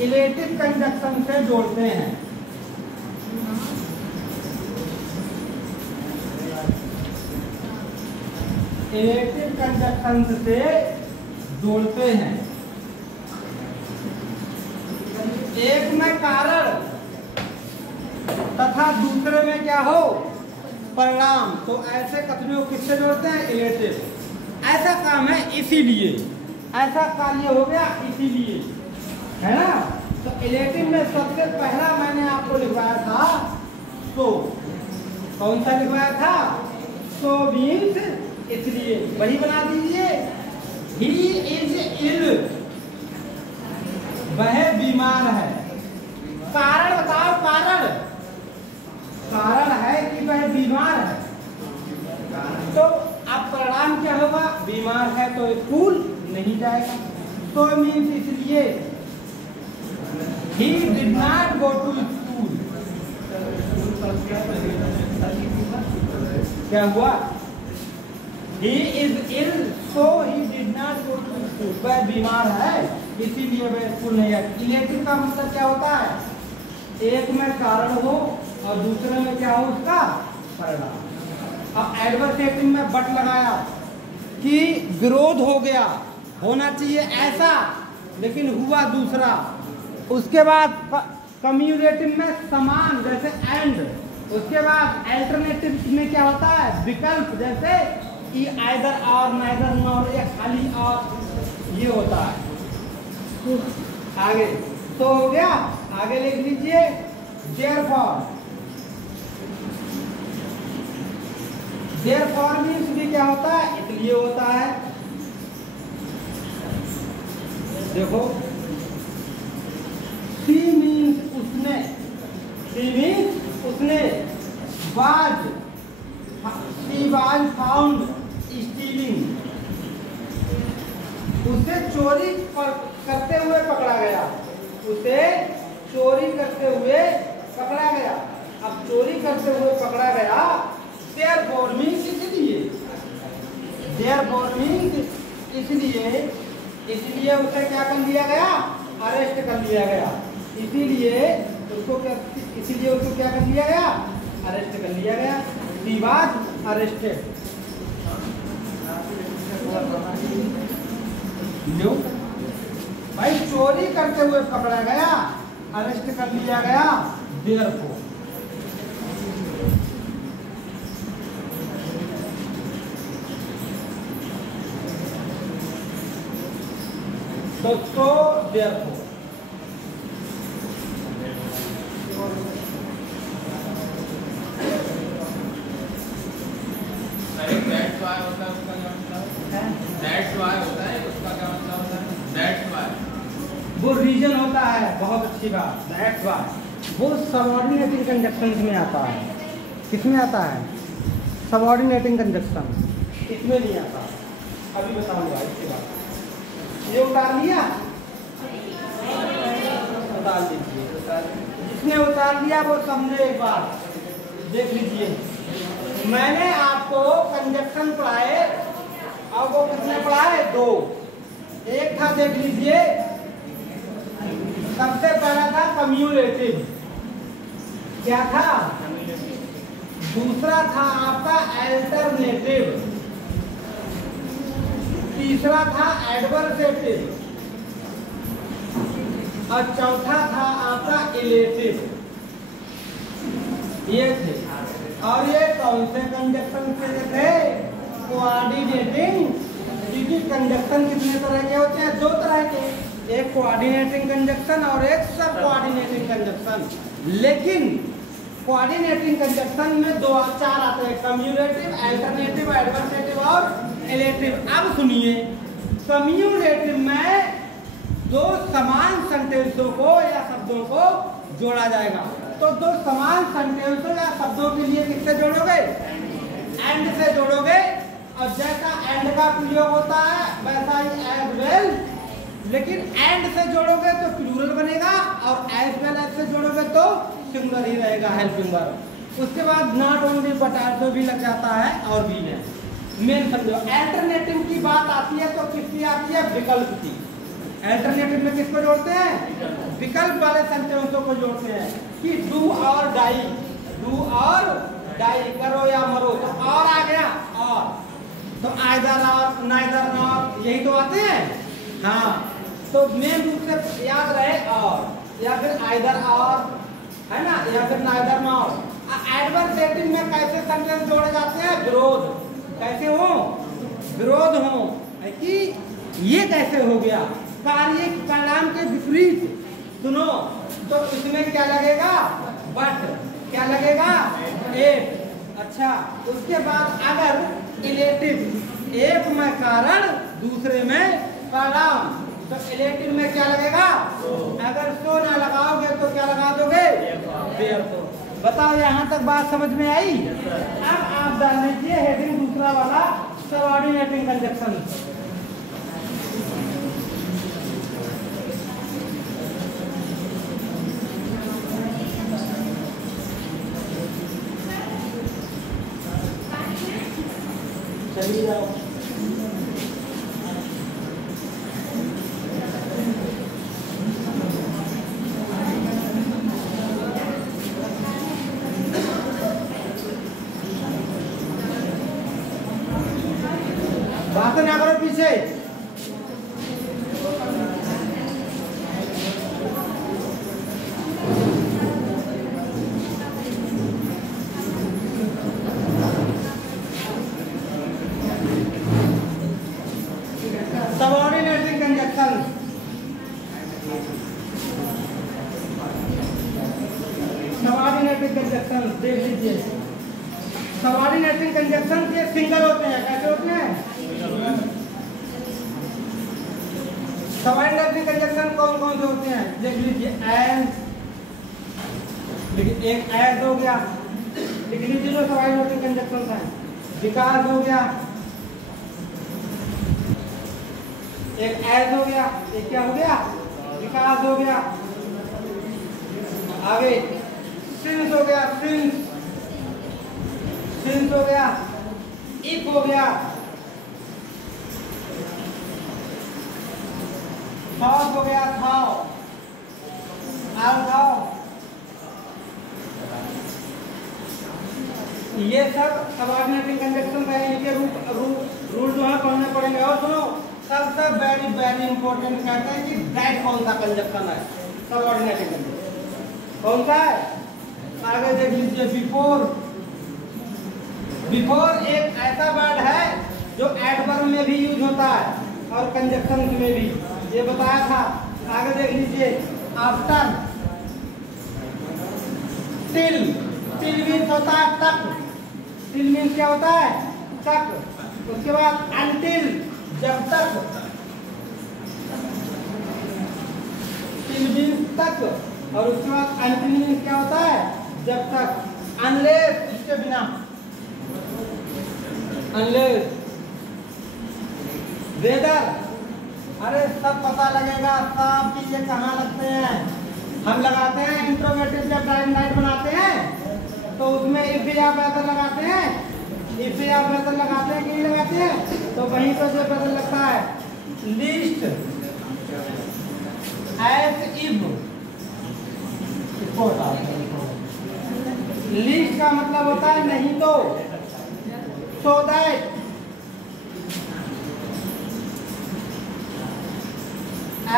इलेटिव कंजक्शन से जोड़ते हैं। इलेटिव कंजक्शन से जोड़ते हैं। एक में कारण तथा दूसरे में क्या हो? परिणाम। तो ऐसे कथनों को किससे जोड़ते हैं? इलेटिव। ऐसा काम है इसीलिए, ऐसा कार्य हो गया इसीलिए, है ना। तो इलेटिव में सबसे पहला मैंने आपको लिखवाया था तो, कौन सा लिखवाया था? तो मीन्स इसलिए, वही बना दीजिए। ही इज इल, वह बीमार है। कारण बताओ, कारण कारण है कि वह बीमार है। तो अब परिणाम क्या होगा? बीमार है तो स्कूल नहीं जाएगा। तो मीन्स इसलिए he did not go to school। क्या हुआ? he is ill so he did not go to school। वह बीमार है इसीलिए वह स्कूल नहीं गया। इलेटिव का मतलब क्या होता है? एक में कारण हो और दूसरे में क्या हो? उसका परिणाम। अब एडवर्सेटिव में बट लगाया कि विरोध हो गया, होना चाहिए ऐसा लेकिन हुआ दूसरा। उसके बाद कम्यूटेटिव में समान, जैसे एंड। उसके बाद अल्टरनेटिव में क्या होता है? विकल्प, जैसे आइदर और, नाइदर नॉर, या खाली और, ये होता है। आगे तो हो गया, आगे लिख लीजिए देयरफॉर। देयरफॉर मीन्स भी क्या होता है? इसलिए होता है। देखो सी मीन्स उसने, सी मीन्स उसने, was, she was found stealing, उसे चोरी करते हुए पकड़ा गया। उसे चोरी करते हुए पकड़ा गया। अब चोरी करते हुए पकड़ा गया देयरफॉर मींस इसलिए, देयरफॉर मींस इसलिए उसे क्या कर लिया गया, अरेस्ट कर लिया गया, इसीलिए उसको क्या कर लिया गया, अरेस्ट कर लिया गया। दी वाज अरेस्टेड, लो भाई चोरी करते हुए पकड़ा गया, अरेस्ट कर लिया गया, देयरफॉर। तो देयरफॉर दैट्स व्हाई होता है, उसका क्या मतलब है? दैट्स व्हाई होता है, उसका क्या मतलब होता है? दैट्स व्हाई वो रीजन होता है, बहुत अच्छी बात। दैट्स व्हाई वो सबऑर्डिनेटिंग कंजक्शंस में आता है। किसमें आता है? सबऑर्डिनेटिंग कंजक्शन, इसमें नहीं आता। अभी बताऊंगा इसके बाद। ये उतार लिया, उतार लीजिए। जिसने उतार लिया वो समझे, एक बार देख लीजिए। मैंने आपको कंजक्शन पढ़ाए और वो कितने पढ़ाए? 2। एक था, देख लीजिए, सबसे पहला था कम्यूलेटिव, क्या था? दूसरा था आपका अल्टरनेटिव, तीसरा था एडवर्सेटिव और चौथा था आपका इलेटिव। ये थे। और ये कौन से कंजक्शन के थे? कोऑर्डिनेटिंग। क्योंकि कंजक्शन कितने तरह के होते हैं? 2 तरह के, एक कोऑर्डिनेटिंग कंजक्शन और एक सब कोऑर्डिनेटिंग कंजक्शन। लेकिन कोऑर्डिनेटिंग कंजक्शन में 4 आते हैं, कम्यूलेटिव, अल्टरनेटिव, एडवर्सेटिव और इलेटिव। अब सुनिए, कम्यूलेटिव में 2 समान सेंटेंसों को या शब्दों को जोड़ा जाएगा। तो 2 समान सेंटेंसों या शब्दों के लिए किससे जोड़ोगे? एंड से जोड़ोगे। और जैसा एंड का प्रयोग होता है वैसा ही एज वेल, लेकिन एंड से जोड़ोगे तो प्लूरल बनेगा और एज वेल से जोड़ोगे तो सिंगुलर ही रहेगा, हेल्पिंग वर्ब। उसके बाद नॉट ओनली बट आल्सो भी लग जाता है और भी है। मेन समझो, अल्टरनेटिव की बात आती है तो किसकी आती है? विकल्प की। अल्टरनेटिव में किसको जोड़ते हैं? विकल्प वाले सेंटेंसों को जोड़ते हैं कि डू और डाई, डू और डाई, करो या मरो। तो और आ गया, और तो आइदर और, नाइदर नॉट, यही तो आते हैं। हाँ, तो मेन रूप से याद रहे, और या फिर आइदर और, है ना, या फिर नाइदर नॉट। एडवर्सेटिव में कैसे सेंटेंस जोड़े जाते हैं? विरोध। कैसे हो? विरोध हो, है कि ये कैसे हो गया? कार्य परिणाम के विपरीत। सुनो, तो इसमें क्या लगेगा? बट। क्या लगेगा? एक। अच्छा, उसके बाद अगर इलेटिव, एक में कारण दूसरे में परिणाम, तो इलेटिव में क्या लगेगा? अगर सो ना लगाओगे तो क्या लगा दोगे? देयरफॉर। बताओ, यहाँ तक बात समझ में आई? अब आप डाल लीजिए हेडिंग दूसरा वाला, सबऑर्डिनेटिंग कंजक्शन। चलिए जाओ। बात ना करो पीछे। Subordinating conjunction. सबऑर्डिनेटिंग कंजक्शन देख लीजिए। सबऑर्डिनेटिंग कंजक्शन के सिंगल होते हैं। कैसे होते हैं? सबऑर्डिनेटिंग कंजक्शन कौन कौन से होते हैं? देख लीजिए, एंड, लेकिन एक एज हो गया, लिख लीजिए जो सबऑर्डिनेटिंग कंजक्शन है। विकास हो गया, एक एज हो गया, एक क्या हो गया? विकास हो गया। आगे सिंस हो गया, सिंस, सिंस हो गया, इफ हो गया, थॉट हो गया, थाओ, थाओ, ये सब सबऑर्डिनेटिंग कंजक्शन है। इनके रूल जो है पढ़ने पड़ेंगे। और सुनो, सबसे वेरी वेरी इंपॉर्टेंट कहते हैं कि दैट कौन सा कंजक्शन है, सबऑर्डिनेटिंग कंजक्शन कौन सा है। आगे देख लीजिए, बिफोर। बिफोर एक ऐसा वर्ड है जो एडवर्ब में भी यूज होता है और कंजक्शन में भी, ये बताया था। आगे देख लीजिए, आफ्टर। टिल, टिल मीन्स होता है तक, टिल मीन्स क्या होता है, तक। उसके बाद अनटिल, जब तक, टिल मीन्स तक। और उसके बाद अनटिल मीन्स क्या होता है, जब तक। अनलेस, इसके बिना, अनलेस। वेदर, अरे सब पता लगेगा, सब चीजें कहाँ लगते हैं। हम लगाते हैं इंट्रोगेटिव जब टाइम लाइन बनाते हैं तो उसमें इफ या वेदर लगाते हैं, इफ या वेदर लगाते हैं कि नहीं लगाते हैं, तो वहीं पर जो वेदर लगता है। लिस्ट, एज इफ, लिस्ट का मतलब होता है नहीं तो, so that,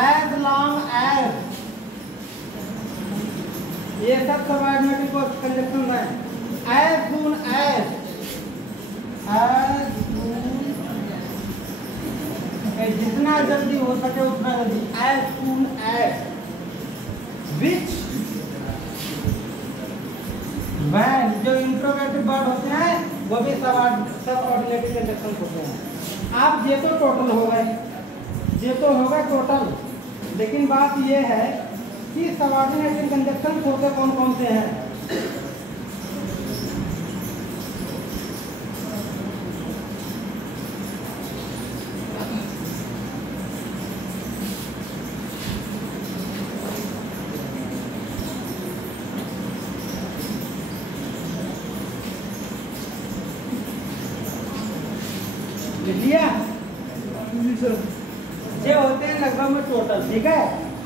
as long as, ये सब सबऑर्डिनेटिव कंजक्शन है। एज सून एज, जितना जल्दी हो सके उतना जल्दी। As soon as, which, when, जो इंट्रोगेटिव वर्ड होते हैं वो भी सबऑर्डिनेटिव कंजक्शन होते हैं। आप ये तो टोटल हो गए, ये तो होगा टोटल। लेकिन बात ये है कि सबऑर्डिनेटिव कंजक्शन होते कौन कौन से हैं। लिया, ये होते हैं लगभग में टोटल, ठीक है।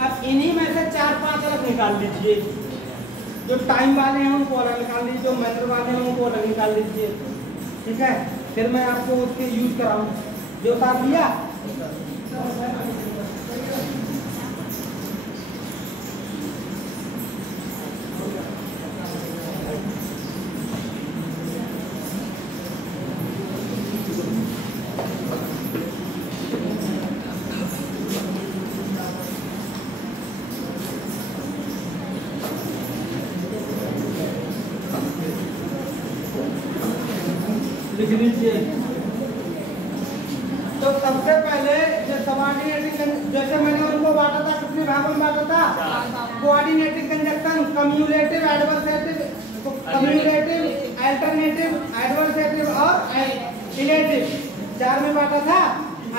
अब इन्हीं में से 4-5 अलग निकाल लीजिए। जो टाइम वाले हैं उनको अलग निकाल लीजिए, जो मेथड वाले हैं उनको अलग निकाल लीजिए, ठीक है। फिर मैं आपको उसके यूज कराऊं। जो उतार लिया, लिख लीजिए। तो सबसे पहले जो सबऑर्डिनेटिंग, जैसे मैंने उनको बांटा था, कितने भागों में बांटा था। Coordinating conjunction, cumulative, adversative, cumulative, alternative, adversative और इलेटिव, 4 में बांटा था।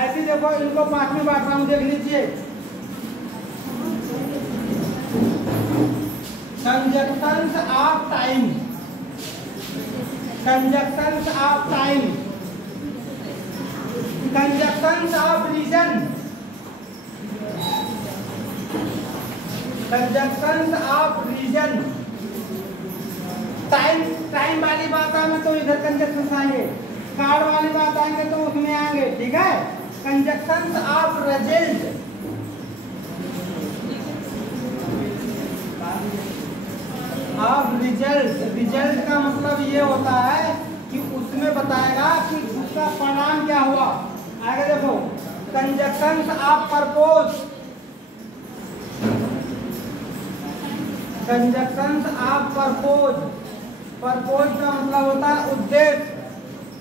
ऐसे देखो इनको 5 में बांट रहा हूँ, देख लीजिए। Conjunctions of time, conjunctions of time, conjunctions of reason, conjunctions of reason। Time वाली बात में तो इधर कंजक्शंस आएंगे, कार्ड वाली बात आएंगे तो उसमें आएंगे, ठीक है। Conjunctions of result, of result, result का मतलब ये होता है कि उसमें बताएगा कि उसका परिणाम क्या हुआ। आगे देखो, conjunctions of purpose, conjunctions of purpose, purpose का मतलब होता है उद्देश्य,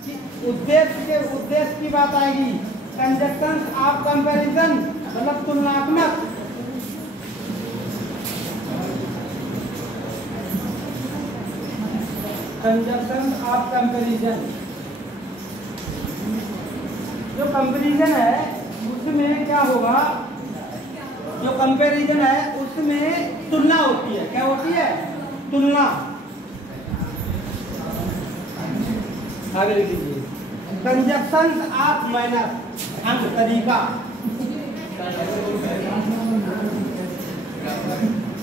कि उद्देश्य की बात आएगी। कंजक्शंस ऑफ कंपैरिजन मतलब तुलनात्मक, कंजक्शन ऑफ कंपैरिजन। जो कंपैरिजन है उसमें क्या होगा, जो कंपैरिजन है उसमें तुलना होती है। क्या होती है, तुलना। आगे लिख लीजिए कंजक्शन ऑफ मैनर, ढंग तरीका,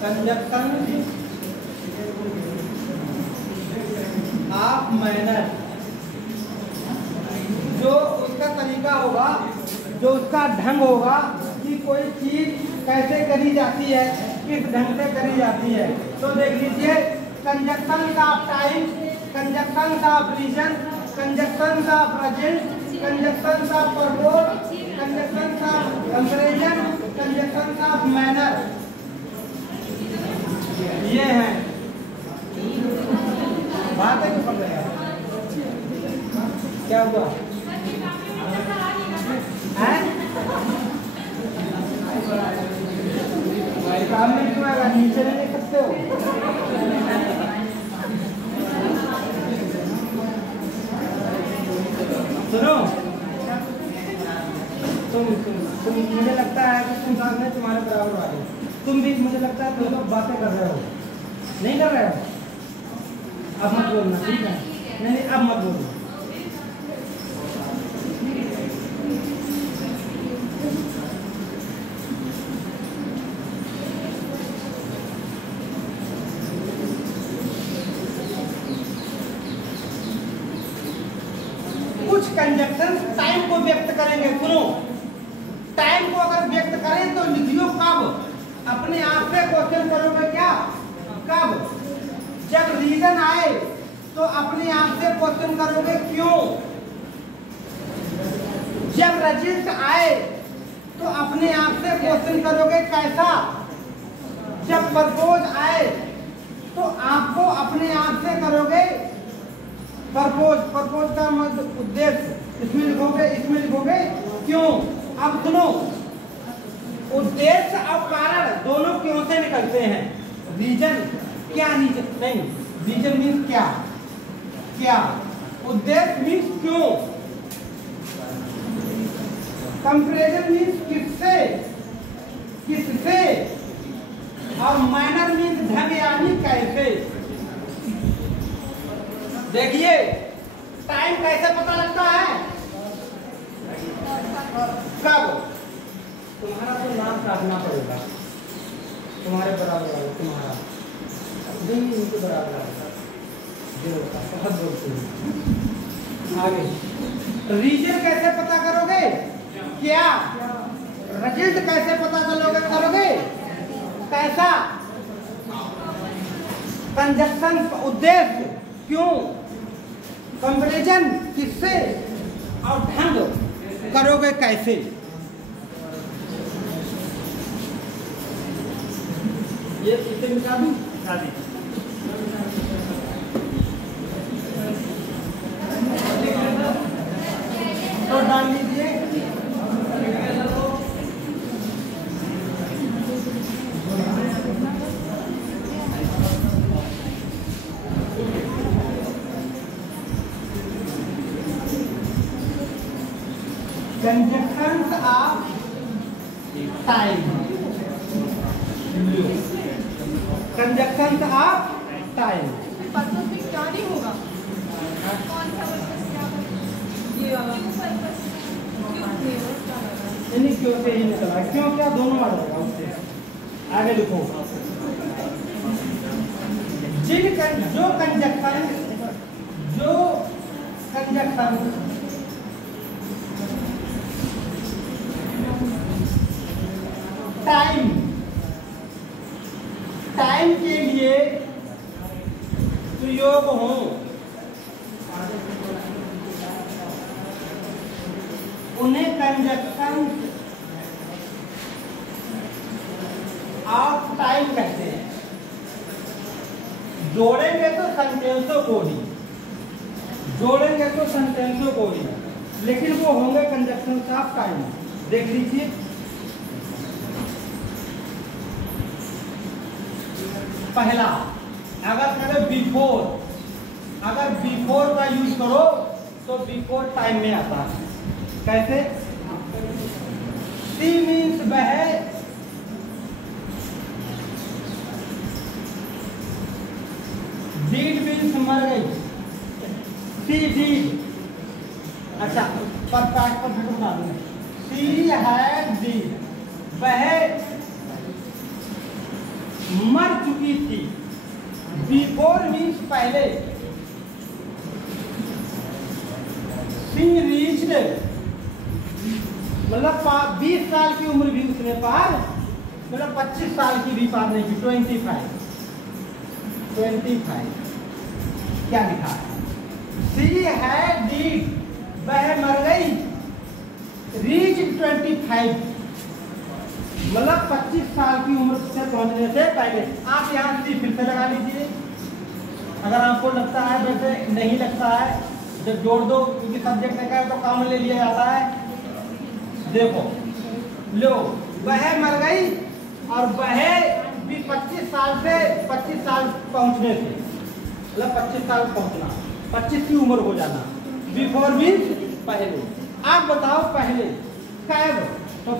कंजक्शन ऑफ मैनर, जो उसका तरीका होगा, जो उसका ढंग होगा कि कोई चीज कैसे करी जाती है, किस ढंग से करी जाती है। तो देख लीजिए conjunction of time, conjunction of reason, conjunction of present, conjunction of purpose, conjunction of comparison, conjunction of manner, ये हैं बात है। क्यों पढ़ रहे हैं? क्या हुआ है? काम में क्यों आएगा? नीचे नहीं देख सकते हो? सुनो, तुम मुझे लगता है कि तुम सामने तुम्हारे बराबर वाले, तुम भी मुझे लगता है तुम लोग बातें कर रहे हो, नहीं कर रहे हो? अब मत बोलना, ठीक है? नहीं अब मत बोलो। कुछ कंजक्शन टाइम को व्यक्त करेंगे। सुनो, टाइम को अगर व्यक्त करें तो लिखियो कब, अपने आप से क्वेश्चन करोगे क्या, कब? जब रीजन आए तो अपने आप से क्वेश्चन करोगे क्यों? जब रिजल्ट आए तो अपने आप से क्वेश्चन करोगे कैसा? जब परपोज आए तो आपको अपने आप से करोगे परपोज, परपोज का उद्देश्य इसमें लिखोगे क्यों। अब सुनो, उद्देश्य और कारण दोनों क्यों से निकलते हैं। रीजन क्या, रीजन नहीं, रीजन मीन्स क्या, क्या, उद्देश्य मीन्स क्यों, कंपैरिजन मीन्स किससे, किससे, और मैनर मीन्स ढंग यानी कैसे। देखिए टाइम कैसे पता लगता है, कब? तुम्हारा तो नाम काटना पड़ेगा, तुम्हारे बराबर वाला, तुम्हारा नहीं इनके बराबर वाला जो बहुत बोलते हैं। आगे रीजन कैसे पता करोगे, क्या? रिजल्ट कैसे पता करोगे कैसा? कंजक्शन उद्देश्य क्यों, कंपैरिजन किससे, और ढंग करोगे कैसे। ये इसे मिटा दूं, तो डाल लीजिए conjunctions of time, conjunctions of time. Purpose में क्या नहीं होगा, कौन सा पर्पस क्या होगा, ये वाला पर्पस नहीं, क्यों से ही निकला, क्यों क्या दोनों आ जाएगा उससे। आगे लिखो, जो कंजक्शन टाइम के लिए सुयोग हो, उन्हें कंजक्शन ऑफ टाइम कहते हैं। जोड़ेंगे तो सेंटेंसों को ही, जोड़ेंगे तो सेंटेंसों को ही, लेकिन वो होंगे कंजक्शन ऑफ टाइम। देख लीजिए, पहला अगर करें बिफोर, अगर बिफोर का यूज करो तो बिफोर टाइम में आता है। कैसे? सी मीन्स वह, डीड मीन्स मर गई, सी डीड, सब काट पर फिर बना दूंगा। सी हैड बीन, वह मर चुकी थी। बिफोर मीन्स पहले। सी रीच्ड, मतलब 20 साल की उम्र भी उसने पार, मतलब 25 साल की भी पार नहीं की। 25 क्या लिखा है? सी हैड डीड, वह मर गई। रीच 25, मतलब 25 साल की उम्र से पहुंचने से पहले। आप यहाँ सी फिर से लगा लीजिए, अगर आपको लगता है, वैसे नहीं लगता है, जब जोड़ दो, क्योंकि सब्जेक्ट का है तो कॉमन ले लिया जाता है। देखो लो, वह मर गई और वह भी 25 साल से 25 साल पहुंचने से, मतलब 25 साल पहुंचना, 25 की उम्र हो जाना। बिफोर मीन्स पहले। आप बताओ पहले कब? तो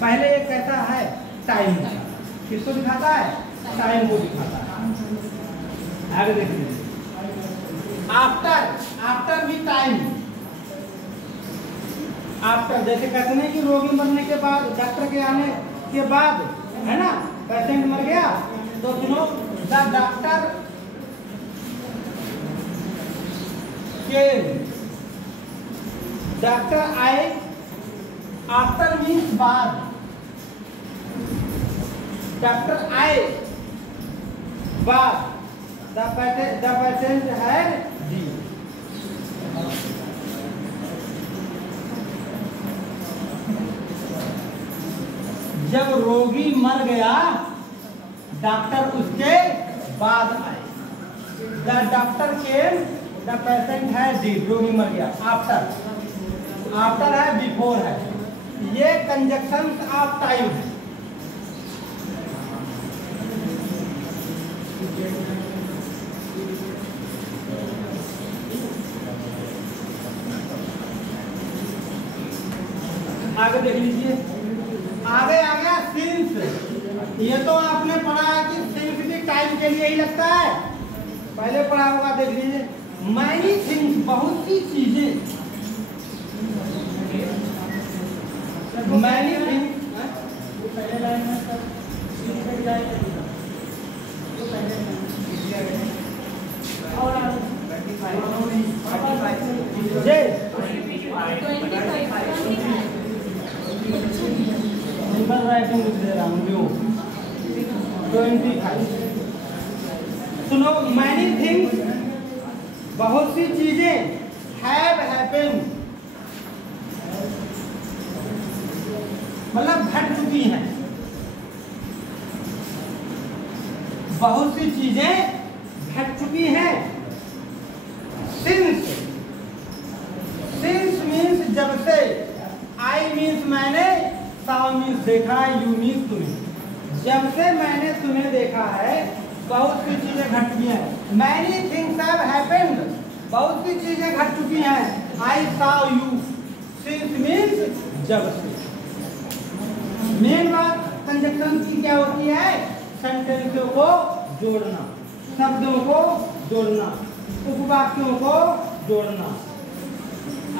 पहले ये कहता है टाइम, किसको दिखाता है? टाइम को दिखाता है। आगे देख लीजिए, आफ्टर भी टाइम। आफ्टर जैसे कहते हैं कि रोगी मरने के बाद, डॉक्टर के आने के बाद, है ना, पेशेंट मर गया तो सुनो, द डॉक्टर केम, डॉक्टर आए। आफ्टर मीन्स बाद, डॉक्टर आए बाद। द पेशेंट हैड डीड, जब रोगी मर गया डॉक्टर उसके बाद आए। The doctor came, the patient है डीड, रोगी मर गया। आफ्टर है, बिफोर है, ये कंजक्शन ऑफ टाइम है। आगे देख लीजिए, आगे आ गया सिंस। ये तो आपने पढ़ा है कि सिंस भी टाइम के लिए ही लगता है, पहले पढ़ा होगा। देख लीजिए, मैनी थिंग्स, बहुत सी चीजें। मैनी थिंग्स, राइटिंग लिख दे रहा हूँ। 25 सुनो, मैनी थिंग्स, बहुत सी चीजें, हैव हैपेंड, मतलब घट चुकी हैं। बहुत सी चीजें घट चुकी हैं। सिंस मीन्स जब से, आई मीन्स मैंने, साउ मीन्स देखा, यू मीन्स तुम्हें। जब से मैंने तुम्हें देखा है बहुत सी चीजें घट चुकी हैं। मैनी थिंग्स हैव हैपेंड, बहुत सी चीजें घट चुकी हैं। आई साउ यू, सिंस मीन्स जब से। मेन बात कंजक्शन की क्या होती है? सेंटेंसों को जोड़ना, शब्दों को जोड़ना, उपवाक्यों को जोड़ना।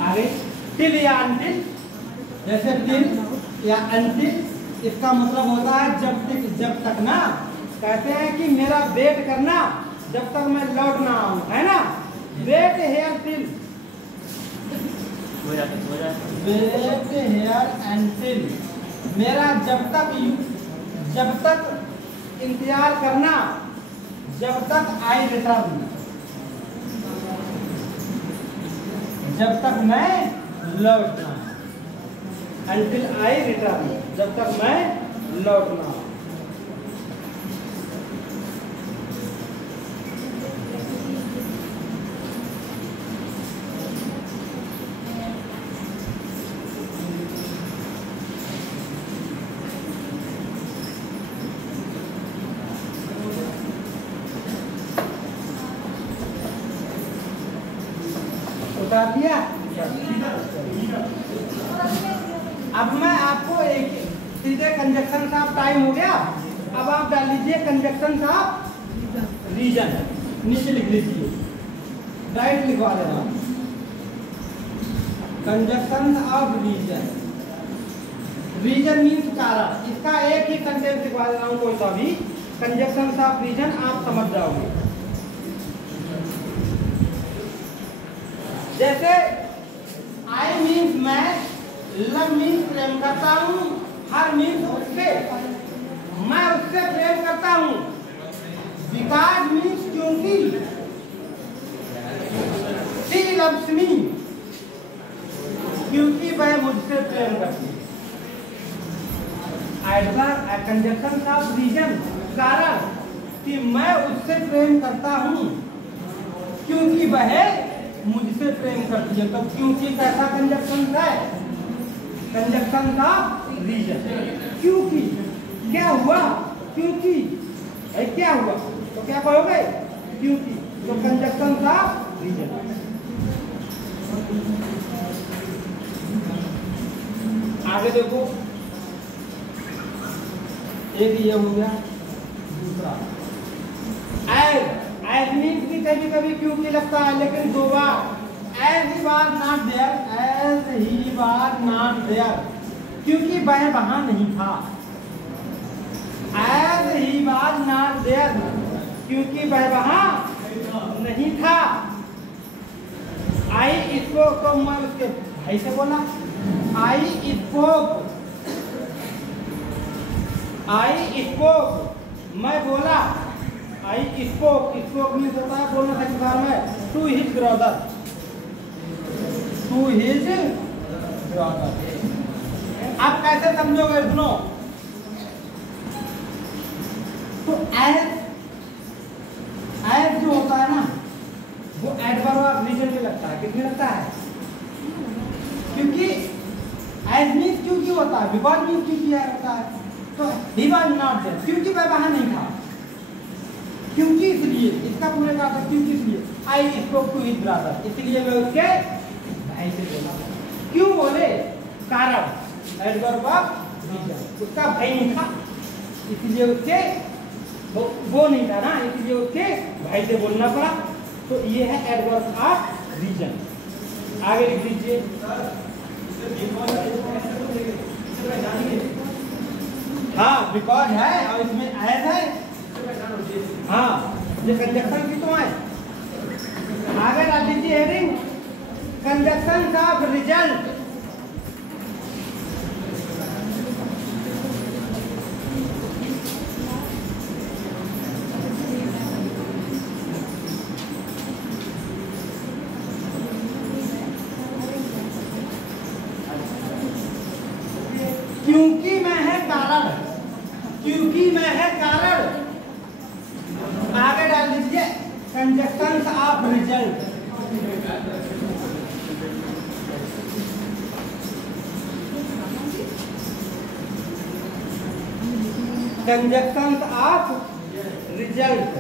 आगे टिल या अनटिल, जैसे टिल या अनटिल, इसका मतलब होता है जब तक ना। कहते हैं कि मेरा वेट करना जब तक मैं लौट ना आऊं, है ना। Wait here till, wait here until, मेरा जब तक इंतजार करना, जब तक आई रिटर्न, जब तक मैं लौटना। Until I return, जब तक मैं लौटना। उतार दिया। अब मैं आपको एक सीधे कंजक्शन ऑफ टाइम हो गया। अब आप डाल लीजिए कंजक्शन ऑफ रीजन, नीचे लिख लीजिए, राइट लिखवा देना। Conjunction of reason. Reason means कारण। इसका एक ही सेंटेंस लिखवा दे रहा हूं कोई सा भी, कंजक्शन ऑफ रीजन आप समझ जाओगे। जैसे आई मीन्स मैं, लव मीन्स प्रेम करता हूं, हर मीन्स उससे, मैं उससे प्रेम करता हूं। बिकॉज मीन्स क्योंकि, शी लव्स मी क्योंकि वह मुझसे प्रेम करती है। एडवर्ब कंजक्शन ऑफ रीजन, कारण कि मैं उससे प्रेम करता हूं क्योंकि वह मुझसे प्रेम करती है। तो क्योंकि कैसा कंजक्शन है? Conjunction of reason. क्योंकि क्या हुआ? क्योंकि क्या हुआ तो क्या कहोगे? क्योंकि। तो कंजक्शन ऑफ रीजन। आगे देखो, एक ये हो गया, दूसरा एज मीन्स भी कभी कभी क्योंकि लगता है, लेकिन दो बार। As he was not there, as he was not there क्योंकि वह वहां नहीं था। As he was not there क्योंकि वह वहां नहीं था। आई स्पोक, तो मैं उसके भाई से बोला। आई स्पोक मैं बोला। आई स्पोक मीन्स होता है बोलने का इंतजार में, to his brother, to his brother. आप कैसे समझोगे? सुनो, तो एज जो होता है ना, वो एडवर्ब ऑफ रीजन में लगता है। किसमें लगता है? क्योंकि एज मीन्स क्योंकि होता है, बिकॉज मीन्स क्योंकि होता है। तो ही वाज नॉट देयर क्योंकि वह वहां नहीं था। क्योंकि इसलिए, इसका पूरे का था क्योंकि इसलिए। I spoke to his brother, इसलिए मैं उसके भाई से बोला। क्यों बोले? कारण, एडवर्ब ऑफ रीजन। उसका भाई नहीं था इसलिए उसके, वो नहीं था ना, इसलिए उसके भाई से बोलना पड़ा। तो ये है एडवर्ब ऑफ रीजन। आगे लिख दीजिए। हाँ, बिकॉज है और इसमें एज है। हाँ, ये कंजक्शन की तो है। आगे डाल दीजिए हेडिंग, कंजक्शन ऑफ रिजल्ट। क्योंकि मैं है कारण, क्योंकि मैं है कारण। आगे डाल दीजिए conjunction of result. Conjunction of result.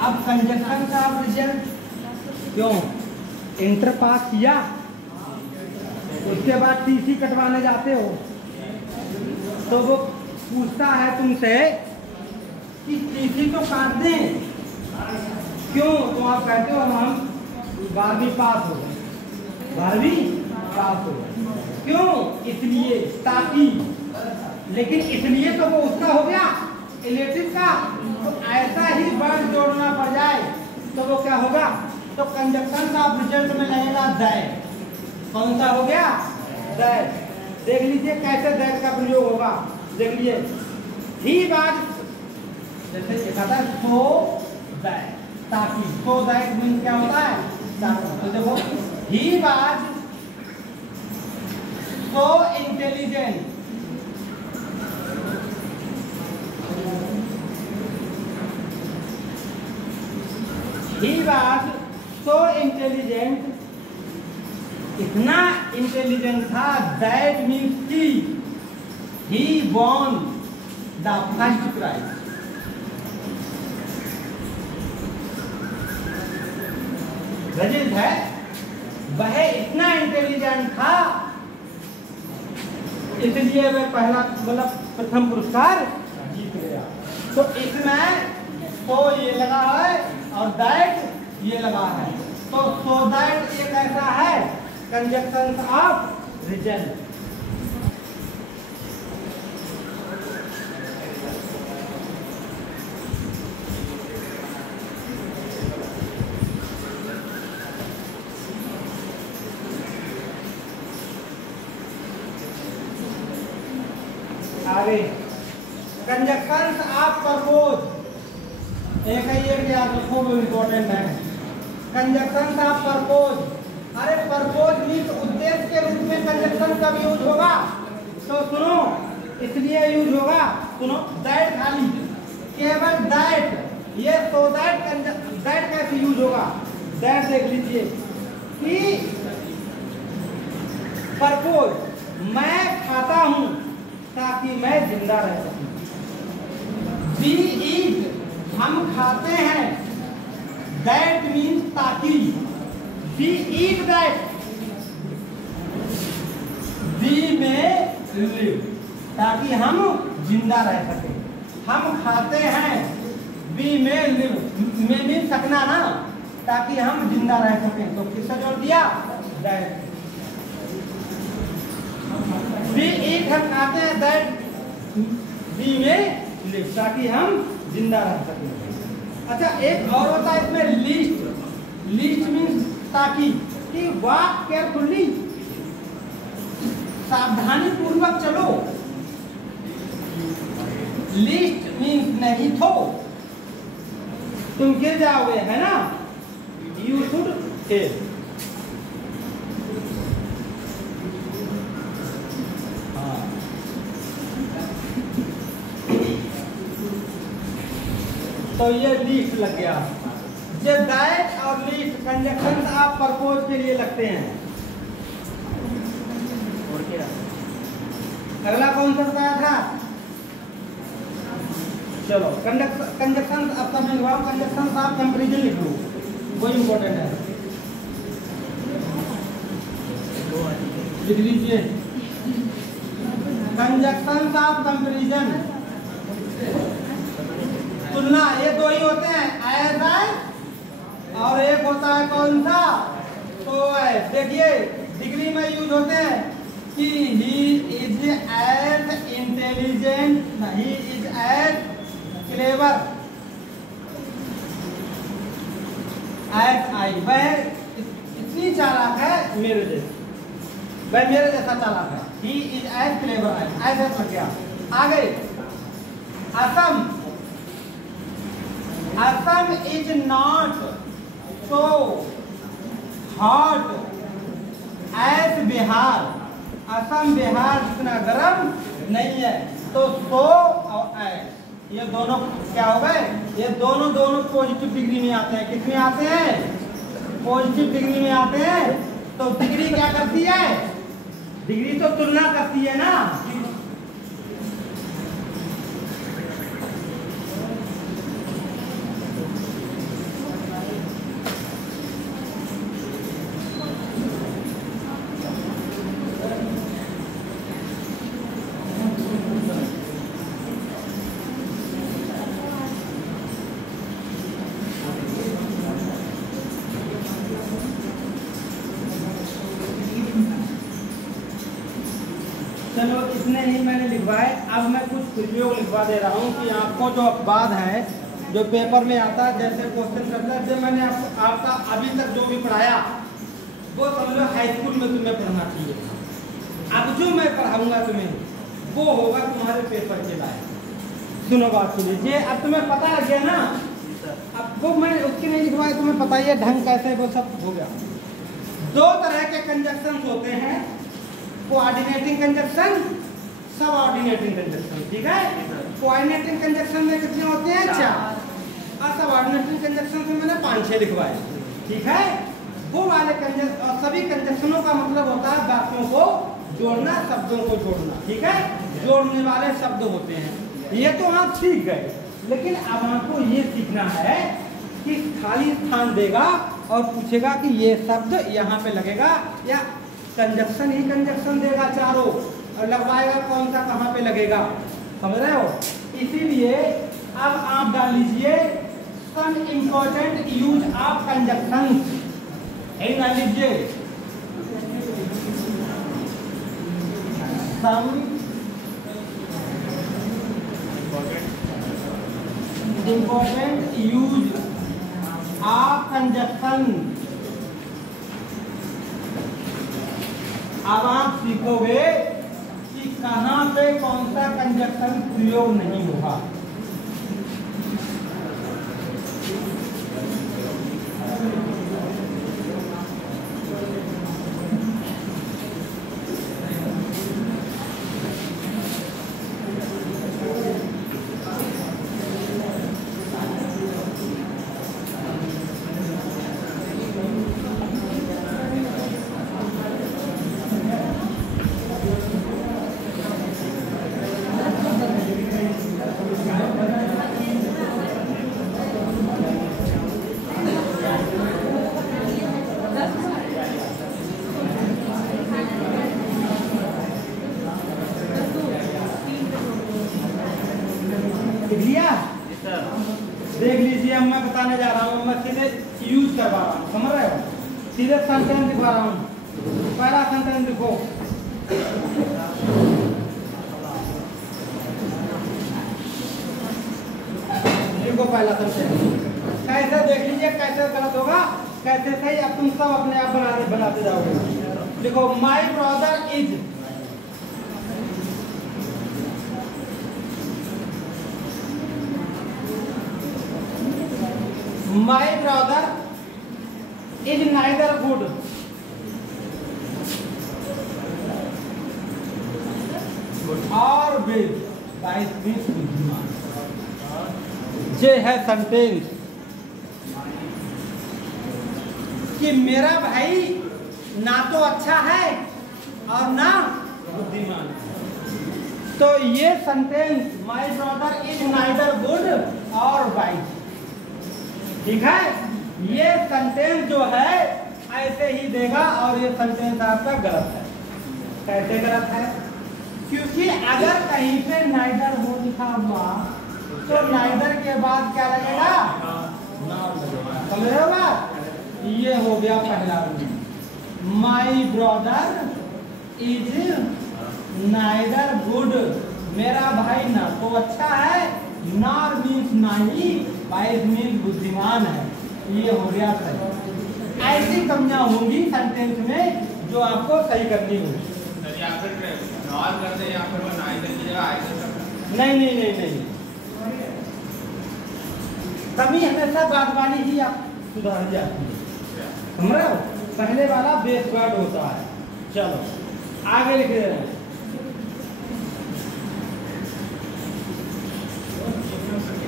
अब कंजक्शन ऑफ रिजल्ट क्यों? इंटर पास किया, उसके बाद टीसी कटवाने जाते हो तो वो पूछता है तुमसे कि टीसी तो काट दें। क्यों? तो आप कहते हो हम 12वीं पास हो गए, 12वीं पास हो गए। क्यों? इसलिए, ताकि। लेकिन इसलिए तो वो उसका हो गया रिलेटिव का। तो ऐसा ही वर्ड जोड़ना पड़ जाए तो वो क्या होगा? तो कंजक्शन का रिजल्ट में लगेगा दैट। कौन सा हो गया? दैट। देख लीजिए कैसे दैट का प्रयोग होगा। देख लीजिए, ही वाज, जैसे लिखा था सो दैट, ताकि। सो दैट मीन क्या होता है? ताकि। तो देखो, he was so intelligent, he was so intelligent, इतना इंटेलिजेंट था। दैट मीन्स की he won the first prize. Rajit है, वह इतना इंटेलिजेंट था इसलिए वह पहला मतलब प्रथम पुरस्कार जीत गया। तो इसमें तो ये लगा है और दैट ये लगा है। तो सो दैट एक ऐसा है कंजक्शन ऑफ रीजन। आगे कंजक्शन ऑफ परपोज, एक है ये क्या खूब इम्पोर्टेंट है। कंजक्शन ऑफ परपोज, अरे परपोज मीन्स उद्देश्य के रूप में कंजक्शन कब यूज होगा? तो सुनो, इसलिए यूज होगा, सुनो दैट खाली केवल दैट, ये तो दैट कैसे यूज होगा? दैट देख लीजिए कि परपोज मैं खाता हूं ताकि मैं जिंदा रह सकूं। वी ईट हम खाते हैं, दैट मीन्स ताकि, वी ईट दैट, वी में लिव ताकि हम जिंदा रह सके। हम खाते हैं, वी में लिव, में मीन सकना ना, ताकि हम जिंदा रह सकें। तो किससे जोड़ दिया? दैट। वी ईट हम खाते हैं, दैट वी में लिव ताकि हम जिंदा रह सकें। अच्छा एक और होता है इसमें लिस्ट, लिस्ट मीन्स ताकि, कि वॉक केयरफुली सावधानी पूर्वक चलो। लिस्ट मीन्स नहीं तो तुम गिर जाओगे, है ना? You should fail. तो ये लीस्ट लग गया। ये दैट और लीस्ट कंजक्शन आप परपोज के लिए लगते हैं। और क्या? अगला कौन सा बताया था? चलो कंजक्शन अब तक लिखवाओ, कंजक्शन आप कंपैरिजन लिख लो, वो इम्पोर्टेंट है, लिख लीजिए। कंजक्शन ऑफ कंपैरिजन, तुलना, ये दो ही होते हैं, एज है और एक होता है कौन सा? तो है। देखिए डिग्री में यूज होते हैं कि he is as intelligent, he is as clever as I, वह इतनी चालाक है मेरे जैसे, वह मेरे जैसा चालाक है। He is as clever I, ऐसा लग गया। आगे Assam, Assam is not so hot as Bihar, Assam Bihar जितना गर्म नहीं है। तो सो और एज ये दोनों क्या हो गए? ये दोनों पॉजिटिव डिग्री में आते हैं। किसमें आते हैं? पॉजिटिव डिग्री में आते हैं। तो डिग्री क्या करती है? डिग्री तो तुलना करती है ना। चलो इतने ही मैंने लिखवाए। अब मैं कुछ प्रयोग लिखवा दे रहा हूँ कि आपको जो अपवाद है जो पेपर में आता है, जैसे क्वेश्चन करता है, जो मैंने आपका अभी तक जो भी पढ़ाया वो समझो हाई स्कूल में तुम्हें पढ़ना चाहिए। अब जो मैं पढ़ाऊंगा तुम्हें वो होगा तुम्हारे पेपर के लायक। सुनो बात सुनिए, अब तुम्हें पता लग गया ना। अब वो मैं उसके नहीं लिखवाया, तुम्हें पता ही है ढंग कैसे, वो सब हो गया। दो तरह के कंजक्शन होते हैं, कोऑर्डिनेटिंग कंजक्शन, सब ऑर्डिनेटिंग कंजक्शन। ठीक है, कोऑर्डिनेटिंग कंजक्शन में कितने होते हैं? 4। और सब ऑर्डिनेटिंग कंजक्शन में मैंने 5-6 लिखवाए। ठीक है, वो वाले कंजक्शन, सभी कंजक्शनों का मतलब होता है वाक्यों को जोड़ना, शब्दों को जोड़ना। ठीक है, जोड़ने वाले शब्द होते हैं। ये तो आप सीख गए, लेकिन अब आपको ये सीखना है कि खाली स्थान देगा और पूछेगा कि ये शब्द यहाँ पे लगेगा, या कंजक्शन ही कंजक्शन देगा चारों और लगवाएगा कौन सा कहाँ पे लगेगा। समझ रहे हो? इसीलिए अब आप डाल लीजिए some important use of conjunction. ना लीजिए some important use of conjunction. अब आप सीखोगे कि कहां पे कौन सा कंजक्शन प्रयोग नहीं होगा। देख लीजिए, अब मैं बताने जा रहा हूँ, मैं सीधे यूज करवा रहा हूँ, समझ रहे हो? सीधे सेंटेंस दिखा रहा हूँ। पहला सेंटेंस लिखो, लिखो पहला सेंटेंस। कैसे देख लीजिए कैसे गलत होगा, कैसे सही, अब तुम सब अपने आप बनाते जाओगे। लिखो my brother is, my brother is neither good or bad, ये है सेंटेंस कि मेरा भाई ना तो अच्छा है और ना बुद्धिमान। तो ये sentence my brother is neither good or bad, ठीक है? ये सेंटेंस जो है ऐसे ही देगा और ये सेंटेंस आपका गलत है। कैसे गलत है? क्योंकि अगर कहीं पे नाइदर हो लिखा हुआ तो नाइदर के बाद क्या लगेगा? समझ रहे हो बात? ये हो गया पहला rule. My brother is neither good, मेरा भाई ना तो अच्छा है, नॉर मीन्स नहीं, वाइज मीन्स बुद्धिमान है। ये हो गया सही। ऐसी कमियां होंगी सेंटेंस में जो आपको सही करनी होगी। नहीं, कमी हमेशा बागवानी ही आप सुधार जाती है, समझ रहे हो? पहले वाला बेस वर्ड होता है। चलो आगे लिख दे रहे हैं।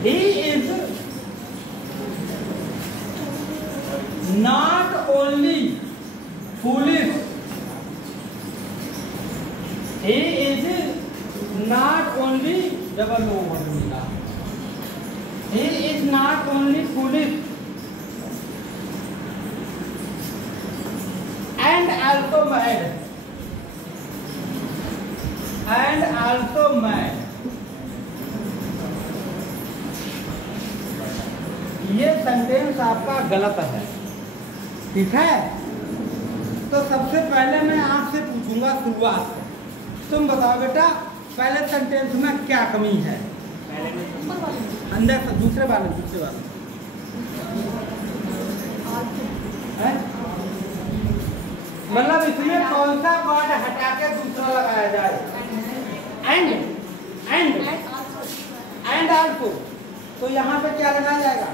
He is not only foolish, he is not only double over, he is not only foolish and also mad, ये सेंटेंस आपका गलत है, ठीक है? तो सबसे पहले मैं आपसे पूछूंगा शुरुआत से, तुम बताओ बेटा पहले सेंटेंस में क्या कमी है? अंदर से दूसरे वाले मतलब इसमें कौन सा वर्ड हटा के दूसरा लगाया जाए? एंड आल्सो, तो यहाँ पे क्या लगाया जाएगा?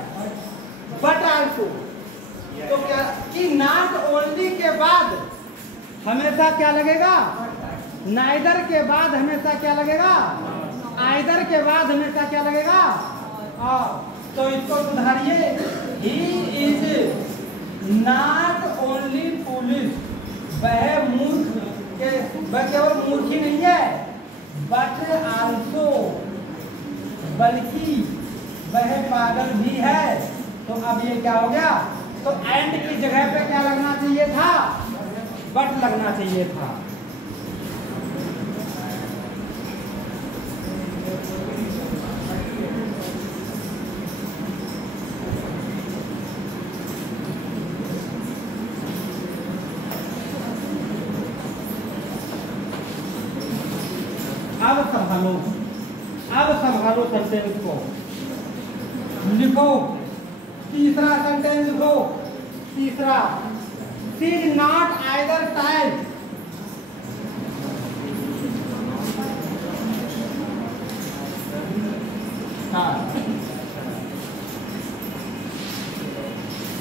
But also. तो क्या कि नॉट ओनली के बाद हमेशा क्या लगेगा? नाइदर के बाद हमेशा क्या लगेगा? आइदर के बाद हमेशा क्या लगेगा? तो इसको सुधारिए। He is not only foolish, वह मूर्ख के, वह केवल मूर्ख ही नहीं है, बट आल्सो, बल्कि वह पागल भी है। तो अब ये क्या हो गया? तो एंड की जगह पे क्या लगना चाहिए था? बट लगना चाहिए था। अब संभालो सेंटेंस को। लिखो तीसरा सेंटेंस लिखो। तीसरा, she is not either type.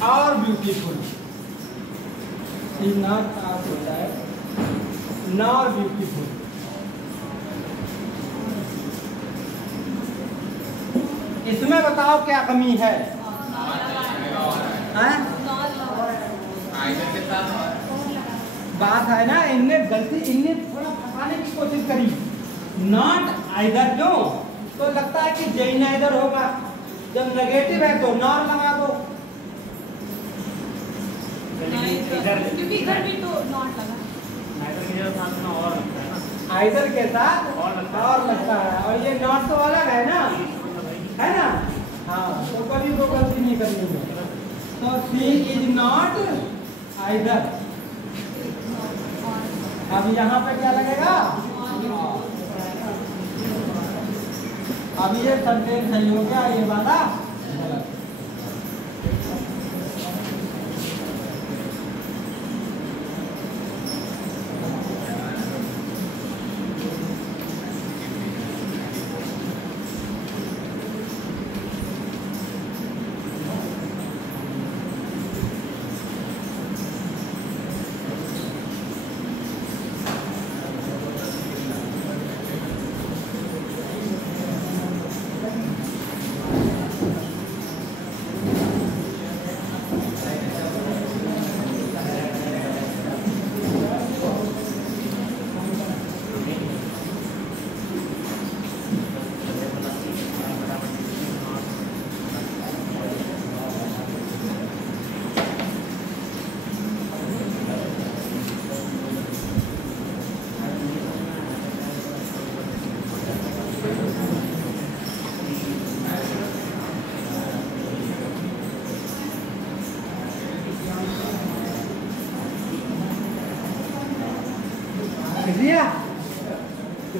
और beautiful, she is not either type nor beautiful. इसमें बताओ क्या कमी है? बात है ना, इनने गलती, इनने थोड़ा फंसाने की कोशिश करी। नॉट आइदर क्यों? तो लगता है कि जे नाइदर होगा, जब नेगेटिव है तो नॉर लगा दो। क्योंकि इधर भी तो नॉट लगा, आइदर के साथ और लगता है, और ये नॉट तो अलग है ना, है ना? हाँ, तो कभी वो गलती नहीं करनी है। तो शी इज नॉट आइदर। अब यहाँ पे क्या लगेगा? अब ये सेंटेंस सही हो गया, ये वाला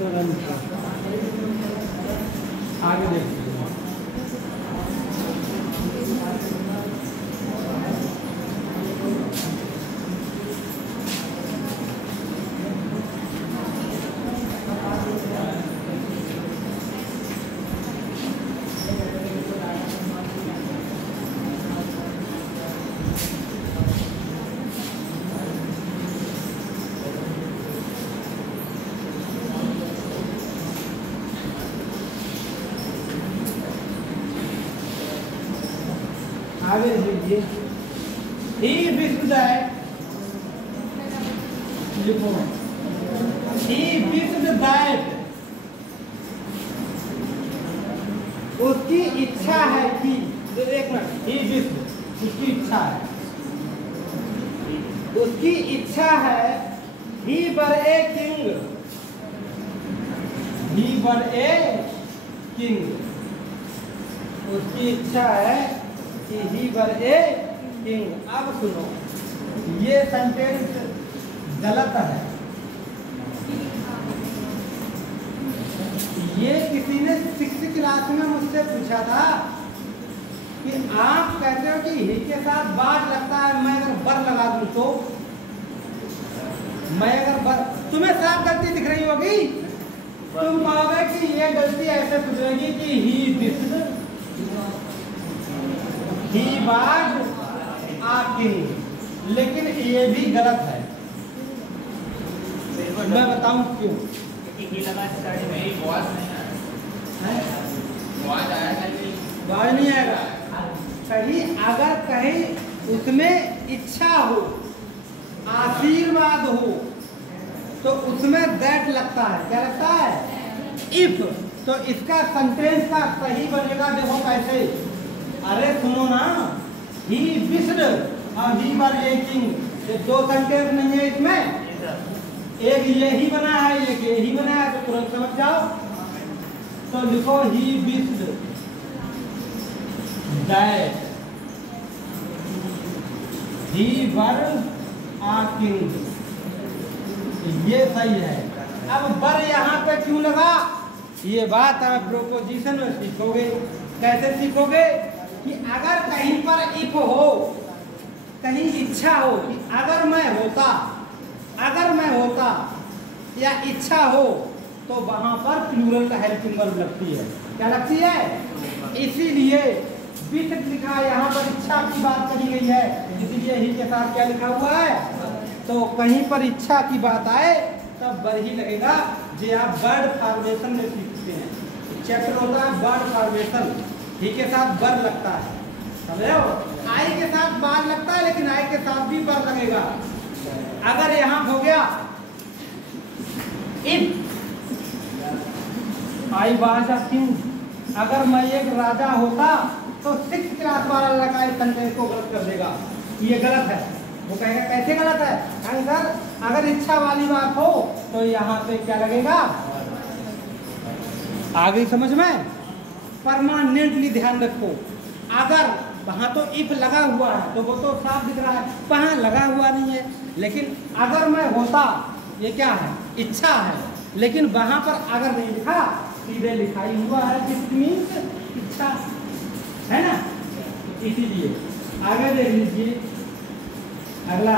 गलत। आगे देखिए। आगे देखिए, he wished that, लिखो, he wished that, उसकी इच्छा है कि, एक मिनट, he wished, उसकी इच्छा है, उसकी इच्छा है, he were a king, he were a king, उसकी इच्छा है कि he were a king। अब सुनो, ये सेंटेंस गलत है। ये किसी ने 6th क्लास में मुझसे पूछा था कि आप कहते हो कि ही के साथ बाज लगता है, मैं अगर बर लगा दूं तो, मैं अगर बर, तुम्हें साफ गलती दिख रही होगी, तुम कहोगे कि ये गलती ऐसे सुधरेगी कि he this, he was a king, लेकिन ये भी गलत है। मैं बताऊं क्यों? वाज नहीं आएगा। कहीं अगर कहीं उसमें इच्छा हो, आशीर्वाद हो, तो उसमें दैट लगता है। क्या लगता है? इफ। तो इसका सेंटेंस का सही बनेगा, देखो कैसे। अरे सुनो ना, ही विश्ड और ही वर ए किंग, ये दो सेंटेंस नहीं है इसमें, एक ये ही बना है, एक ये ही बना है, तो तुरंत समझ जाओ। तो लिखो he wished that he were a king, ये सही है। अब बर यहाँ पे क्यों लगा, ये बात आप प्रोपोजिशन में सीखोगे। कैसे सीखोगे कि अगर कहीं पर इफ हो, कहीं इच्छा हो कि अगर मैं होता या इच्छा हो, तो वहां पर प्लूरल का हेल्पिंग वर्ब लगती है। क्या लगती है? इसीलिए विथ लिखा, यहाँ पर इच्छा की बात कही गई है, इसीलिए ही के साथ क्या लिखा हुआ है। तो कहीं पर इच्छा की बात आए तब बर ही लगेगा। जो आप वर्ड फॉर्मेशन में सीखते हैं, चैप्टर होता है वर्ड फॉर्मेशन, ही के साथ बर लगता है, समझे हो? आई के साथ बार लगता है, लेकिन आई के साथ भी बर लगेगा। अगर यहाँ हो गया if I was a king, अगर मैं एक राजा होता, तो 6th क्लास वाला लगा इस सेंटेंस को गलत कर देगा, ये गलत है। वो कहेगा कैसे गलत है? अगर इच्छा वाली बात हो तो यहाँ पे क्या लगेगा? आ गई समझ में? परमानेंटली ध्यान रखो। अगर वहां तो इफ लगा हुआ है तो वो तो साफ दिख रहा है, वहां लगा हुआ नहीं है। लेकिन अगर मैं होता, ये क्या है? इच्छा है, लेकिन वहां पर अगर नहीं लिखा, सीधे लिखाई हुआ है, दिस मीन्स इच्छा है ना। इसीलिए आगे देख लीजिए अगला,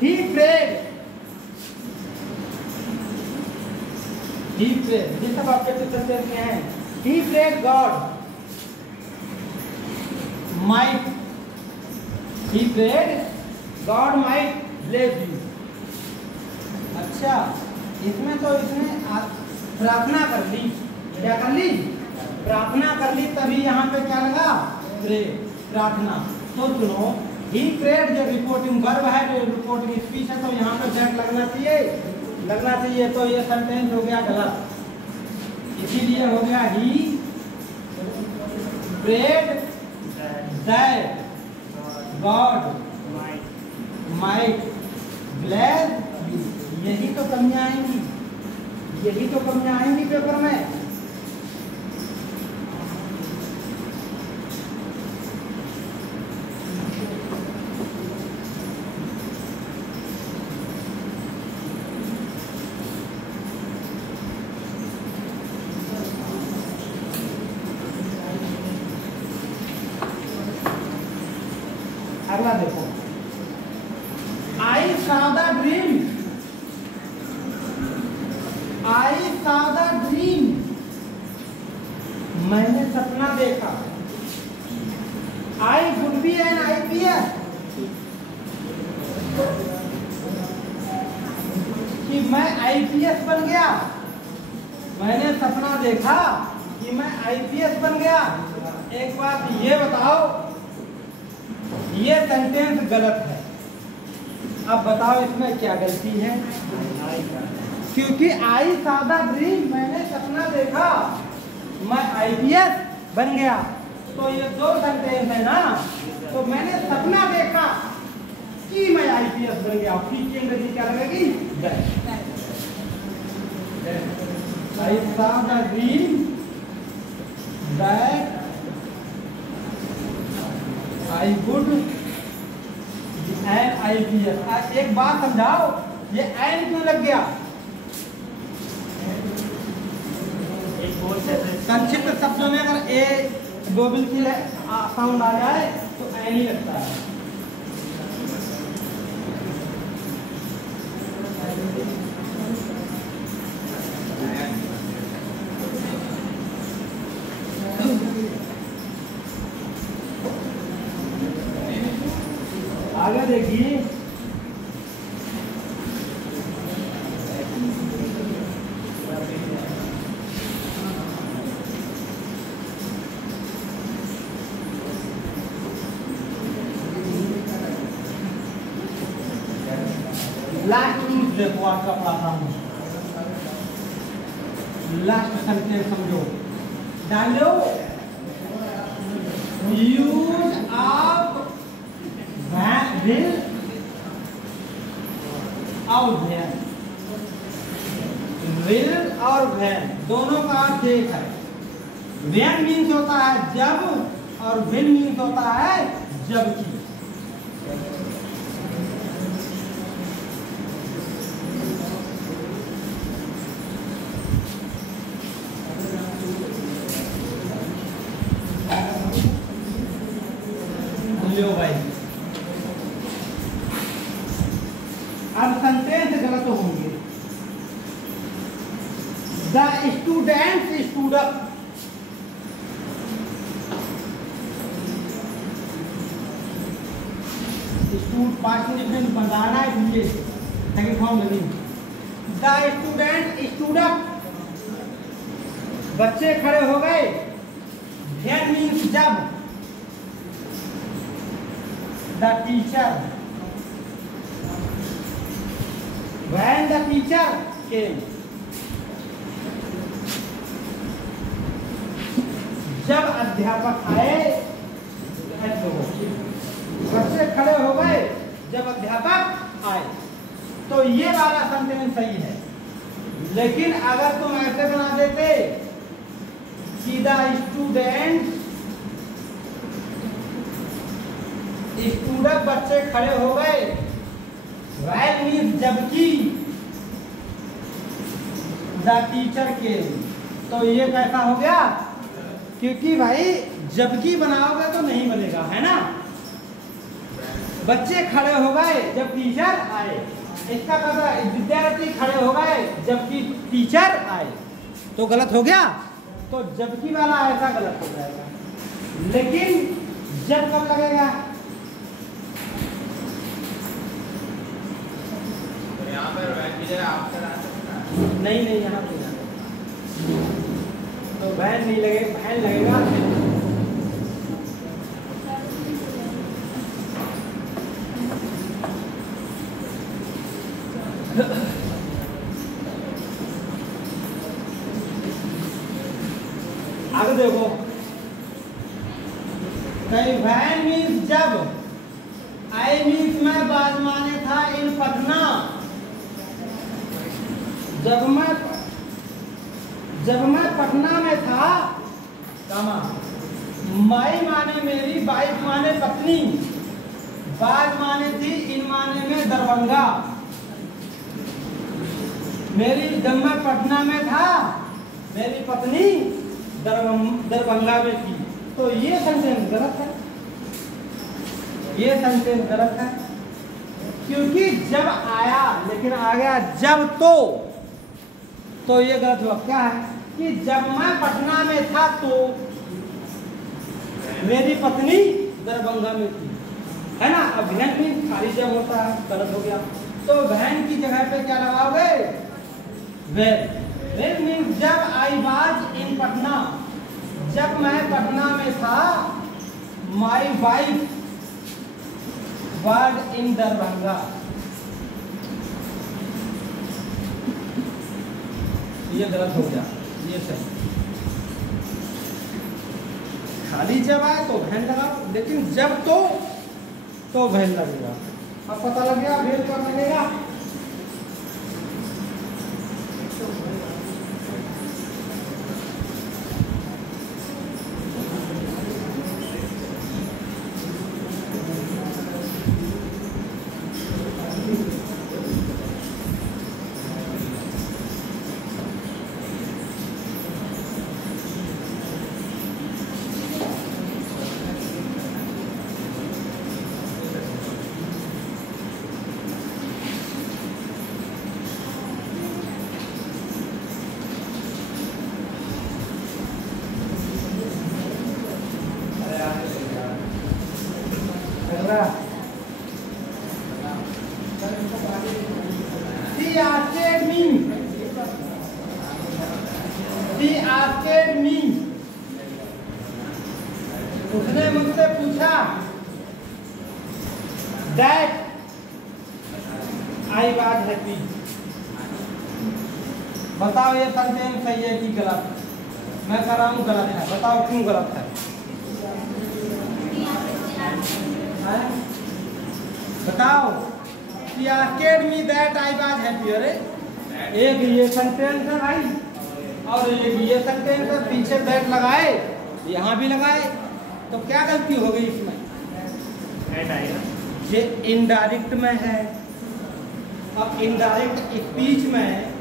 he prayed, ये सब आपके सेंटेंस में है। he prayed God might, he prayed God might bless you। अच्छा, इसमें तो इसने प्रार्थना कर ली, क्या कर ली? प्रार्थना कर ली, तभी यहाँ पे क्या लगा? प्रे, प्रार्थना। तो सुनो, ही प्रेड जो रिपोर्टिंग वर्ब है, जो रिपोर्टिंग स्पीच है, तो यहाँ पे दैट लगना चाहिए, तो ये सेंटेंस हो गया गलत। इसीलिए हो गया he prayed that God might bless you. यही तो कमियां आएंगी पेपर में। अगला देखो, आई saw the dream, I saw the dream, मैंने सपना देखा। I would be an IPS, कि मैं IPS बन गया। मैंने सपना देखा कि मैं IPS बन गया। एक बात ये बताओ, ये सेंटेंस गलत है। अब बताओ इसमें क्या गलती है? क्योंकि आई saw the dream, मैंने सपना देखा, मैं IPS बन गया, तो ये दो सेंटेंस है ना। तो मैंने सपना देखा कि मैं IPS बन गया, की अंग्रेजी क्या लगेगी? आई saw the dream that I would an IPS। एक बात समझाओ, ये एन क्यों लग गया? संक्षिप्त शब्दों में अगर ए डोबिल की साउंड आ जाए तो एन ही लगता है। आगे देखिए, लास्ट यूज देखो, आपका पढ़ाता हूँ। लास्ट सेंटेंस समझो, डालो यूज ऑफ will और when, will और when दोनों का अर्थ एक है। when मीन्स होता है जब, और will मीन्स होता है जबकि। अब सेंटेंस गलत होंगे। The students stood up. Past difference बनाना है इसलिए सेकंड फॉर्म नहीं। द स्टूडेंट स्टूड अप, बच्चे खड़े हो गए। When means जब। The teacher, when the teacher came, जब अध्यापक आए। बच्चे खड़े हो गए जब अध्यापक आए, तो ये वाला सेंटेंस सही है। लेकिन अगर तुम ऐसे बना देते कि द स्टूडेंट स्टूडेंट, बच्चे खड़े हो गए, व्हाइल मीन्स जबकि, द टीचर के, तो ये कैसा हो गया? क्योंकि भाई जबकि बनाओगे तो नहीं बनेगा, है ना। बच्चे खड़े हो गए जब टीचर आए, इसका मतलब विद्यार्थी खड़े हो गए जबकि टीचर आए, तो गलत हो गया। तो जबकि वाला ऐसा गलत हो जाएगा। लेकिन जब कब लगेगा? यहाँ पर वैन की जगह आफ्टर आ सकता है। नहीं नहीं, यहाँ पे तो वैन नहीं लगेगा, वैन लगेगा। आगे देखो, कहीं वैन मीन्स जब, आई मीन्स मैं बाद माने था इन पटना। जब मैं पटना में था, माई माने मेरी, वाइफ माने पत्नी, बाद माने थी, इन माने में दरभंगा। जब मैं पटना में था, मेरी पत्नी दरभंगा में थी। तो ये सेंटेंस गलत है, ये सेंटेंस गलत है। क्योंकि जब आया लेकिन आ गया जब, तो ये गलत हुआ। क्या है कि जब मैं पटना में था तो मेरी पत्नी दरभंगा में थी, है ना। अब वैन भी खाली जब होता है, गलत हो गया। तो वैन की जगह पे क्या लगाओगे? वेन मीन्स जब आई वाज इन पटना, जब मैं पटना में था, my wife was in Darbhanga. ये गलत हो गया, ये सही। खाली जब आए तो वैन लगाओ, लेकिन जब तो वैन लगेगा। अब पता लग गया वैन कब लगेगा। उसने मुझसे पूछा that I was happy। बताओ ये सेंटेंस सही है कि गलत? मैं कह रहा हूँ गलत है, बताओ क्यों गलत है? बताओ। He asked me that I was happy। अरे एक ये सेंटेंस है भाई, और एक ये सेंटेंस है, पीछे दैट लगाए, यहाँ भी लगाए, तो क्या गलती हो गई इसमें? ये इनडायरेक्ट में है। अब इनडायरेक्ट स्पीच में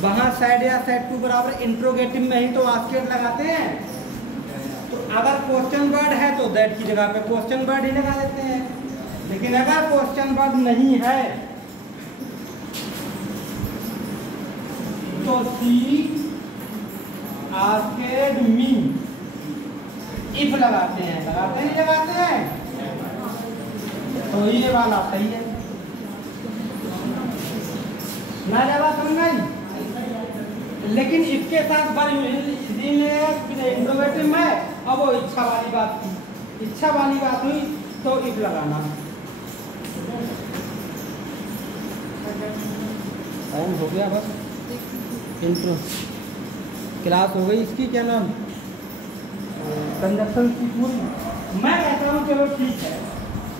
वहां साइड या साइड टू बराबर इंट्रोगेटिव में ही तो आस्केड लगाते हैं। तो अगर क्वेश्चन वर्ड है तो दैट की जगह पे क्वेश्चन वर्ड ही लगा देते हैं। लेकिन अगर क्वेश्चन वर्ड नहीं है तो सी आस्केड मी इफ लगाते हैं, नहीं लगाते हैं? तो ये वाला सही है ना, ज्यादा समझ। लेकिन इसके साथ इंट्रोगेटिव में अब वो इच्छा वाली बात थी, इच्छा वाली बात हुई तो इफ लगाना। टाइम हो गया बस, इंट्रो क्लास हो गई इसकी, क्या नाम कंजक्शन की पूरी। मैं कहता हूँ चलो ठीक है,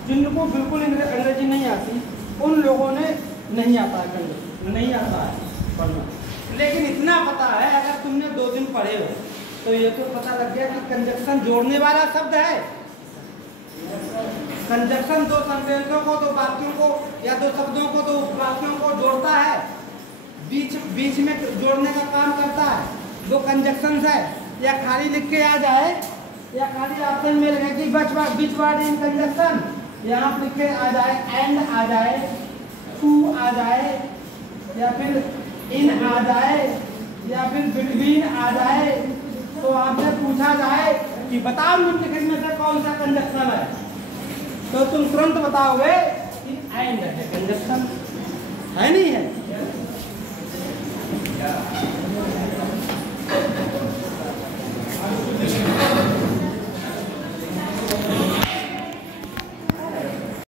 जिनको बिल्कुल अंग्रेजी नहीं आती उन लोगों ने नहीं आता है कंजक्शन, नहीं आता है पढ़ना, लेकिन इतना पता है अगर तुमने 2 दिन पढ़े हो तो ये तो पता लग गया कि कंजक्शन जोड़ने वाला शब्द है। कंजक्शन 2 सेंटेंसों को, 2 वाक्यों को या 2 शब्दों को, 2 वाक्यों को जोड़ता है, बीच में जोड़ने का काम करता है। 2 कंजक्शन है, या खाली लिख के आ जाए या खाली ऑप्शन में लगे कि विच वर्ड इन कंजक्शन, यहाँ लिख के आ जाए एंड आ जाए, टू आ जाए, या फिर इन आ जाए, या फिर बिटवीन आ जाए, तो आपसे पूछा जाए कि बताओ निम्नलिखित में से कौन सा कंजक्शन है, तो तुम तुरंत बताओगे कि एंड है कंजक्शन, है नहीं है?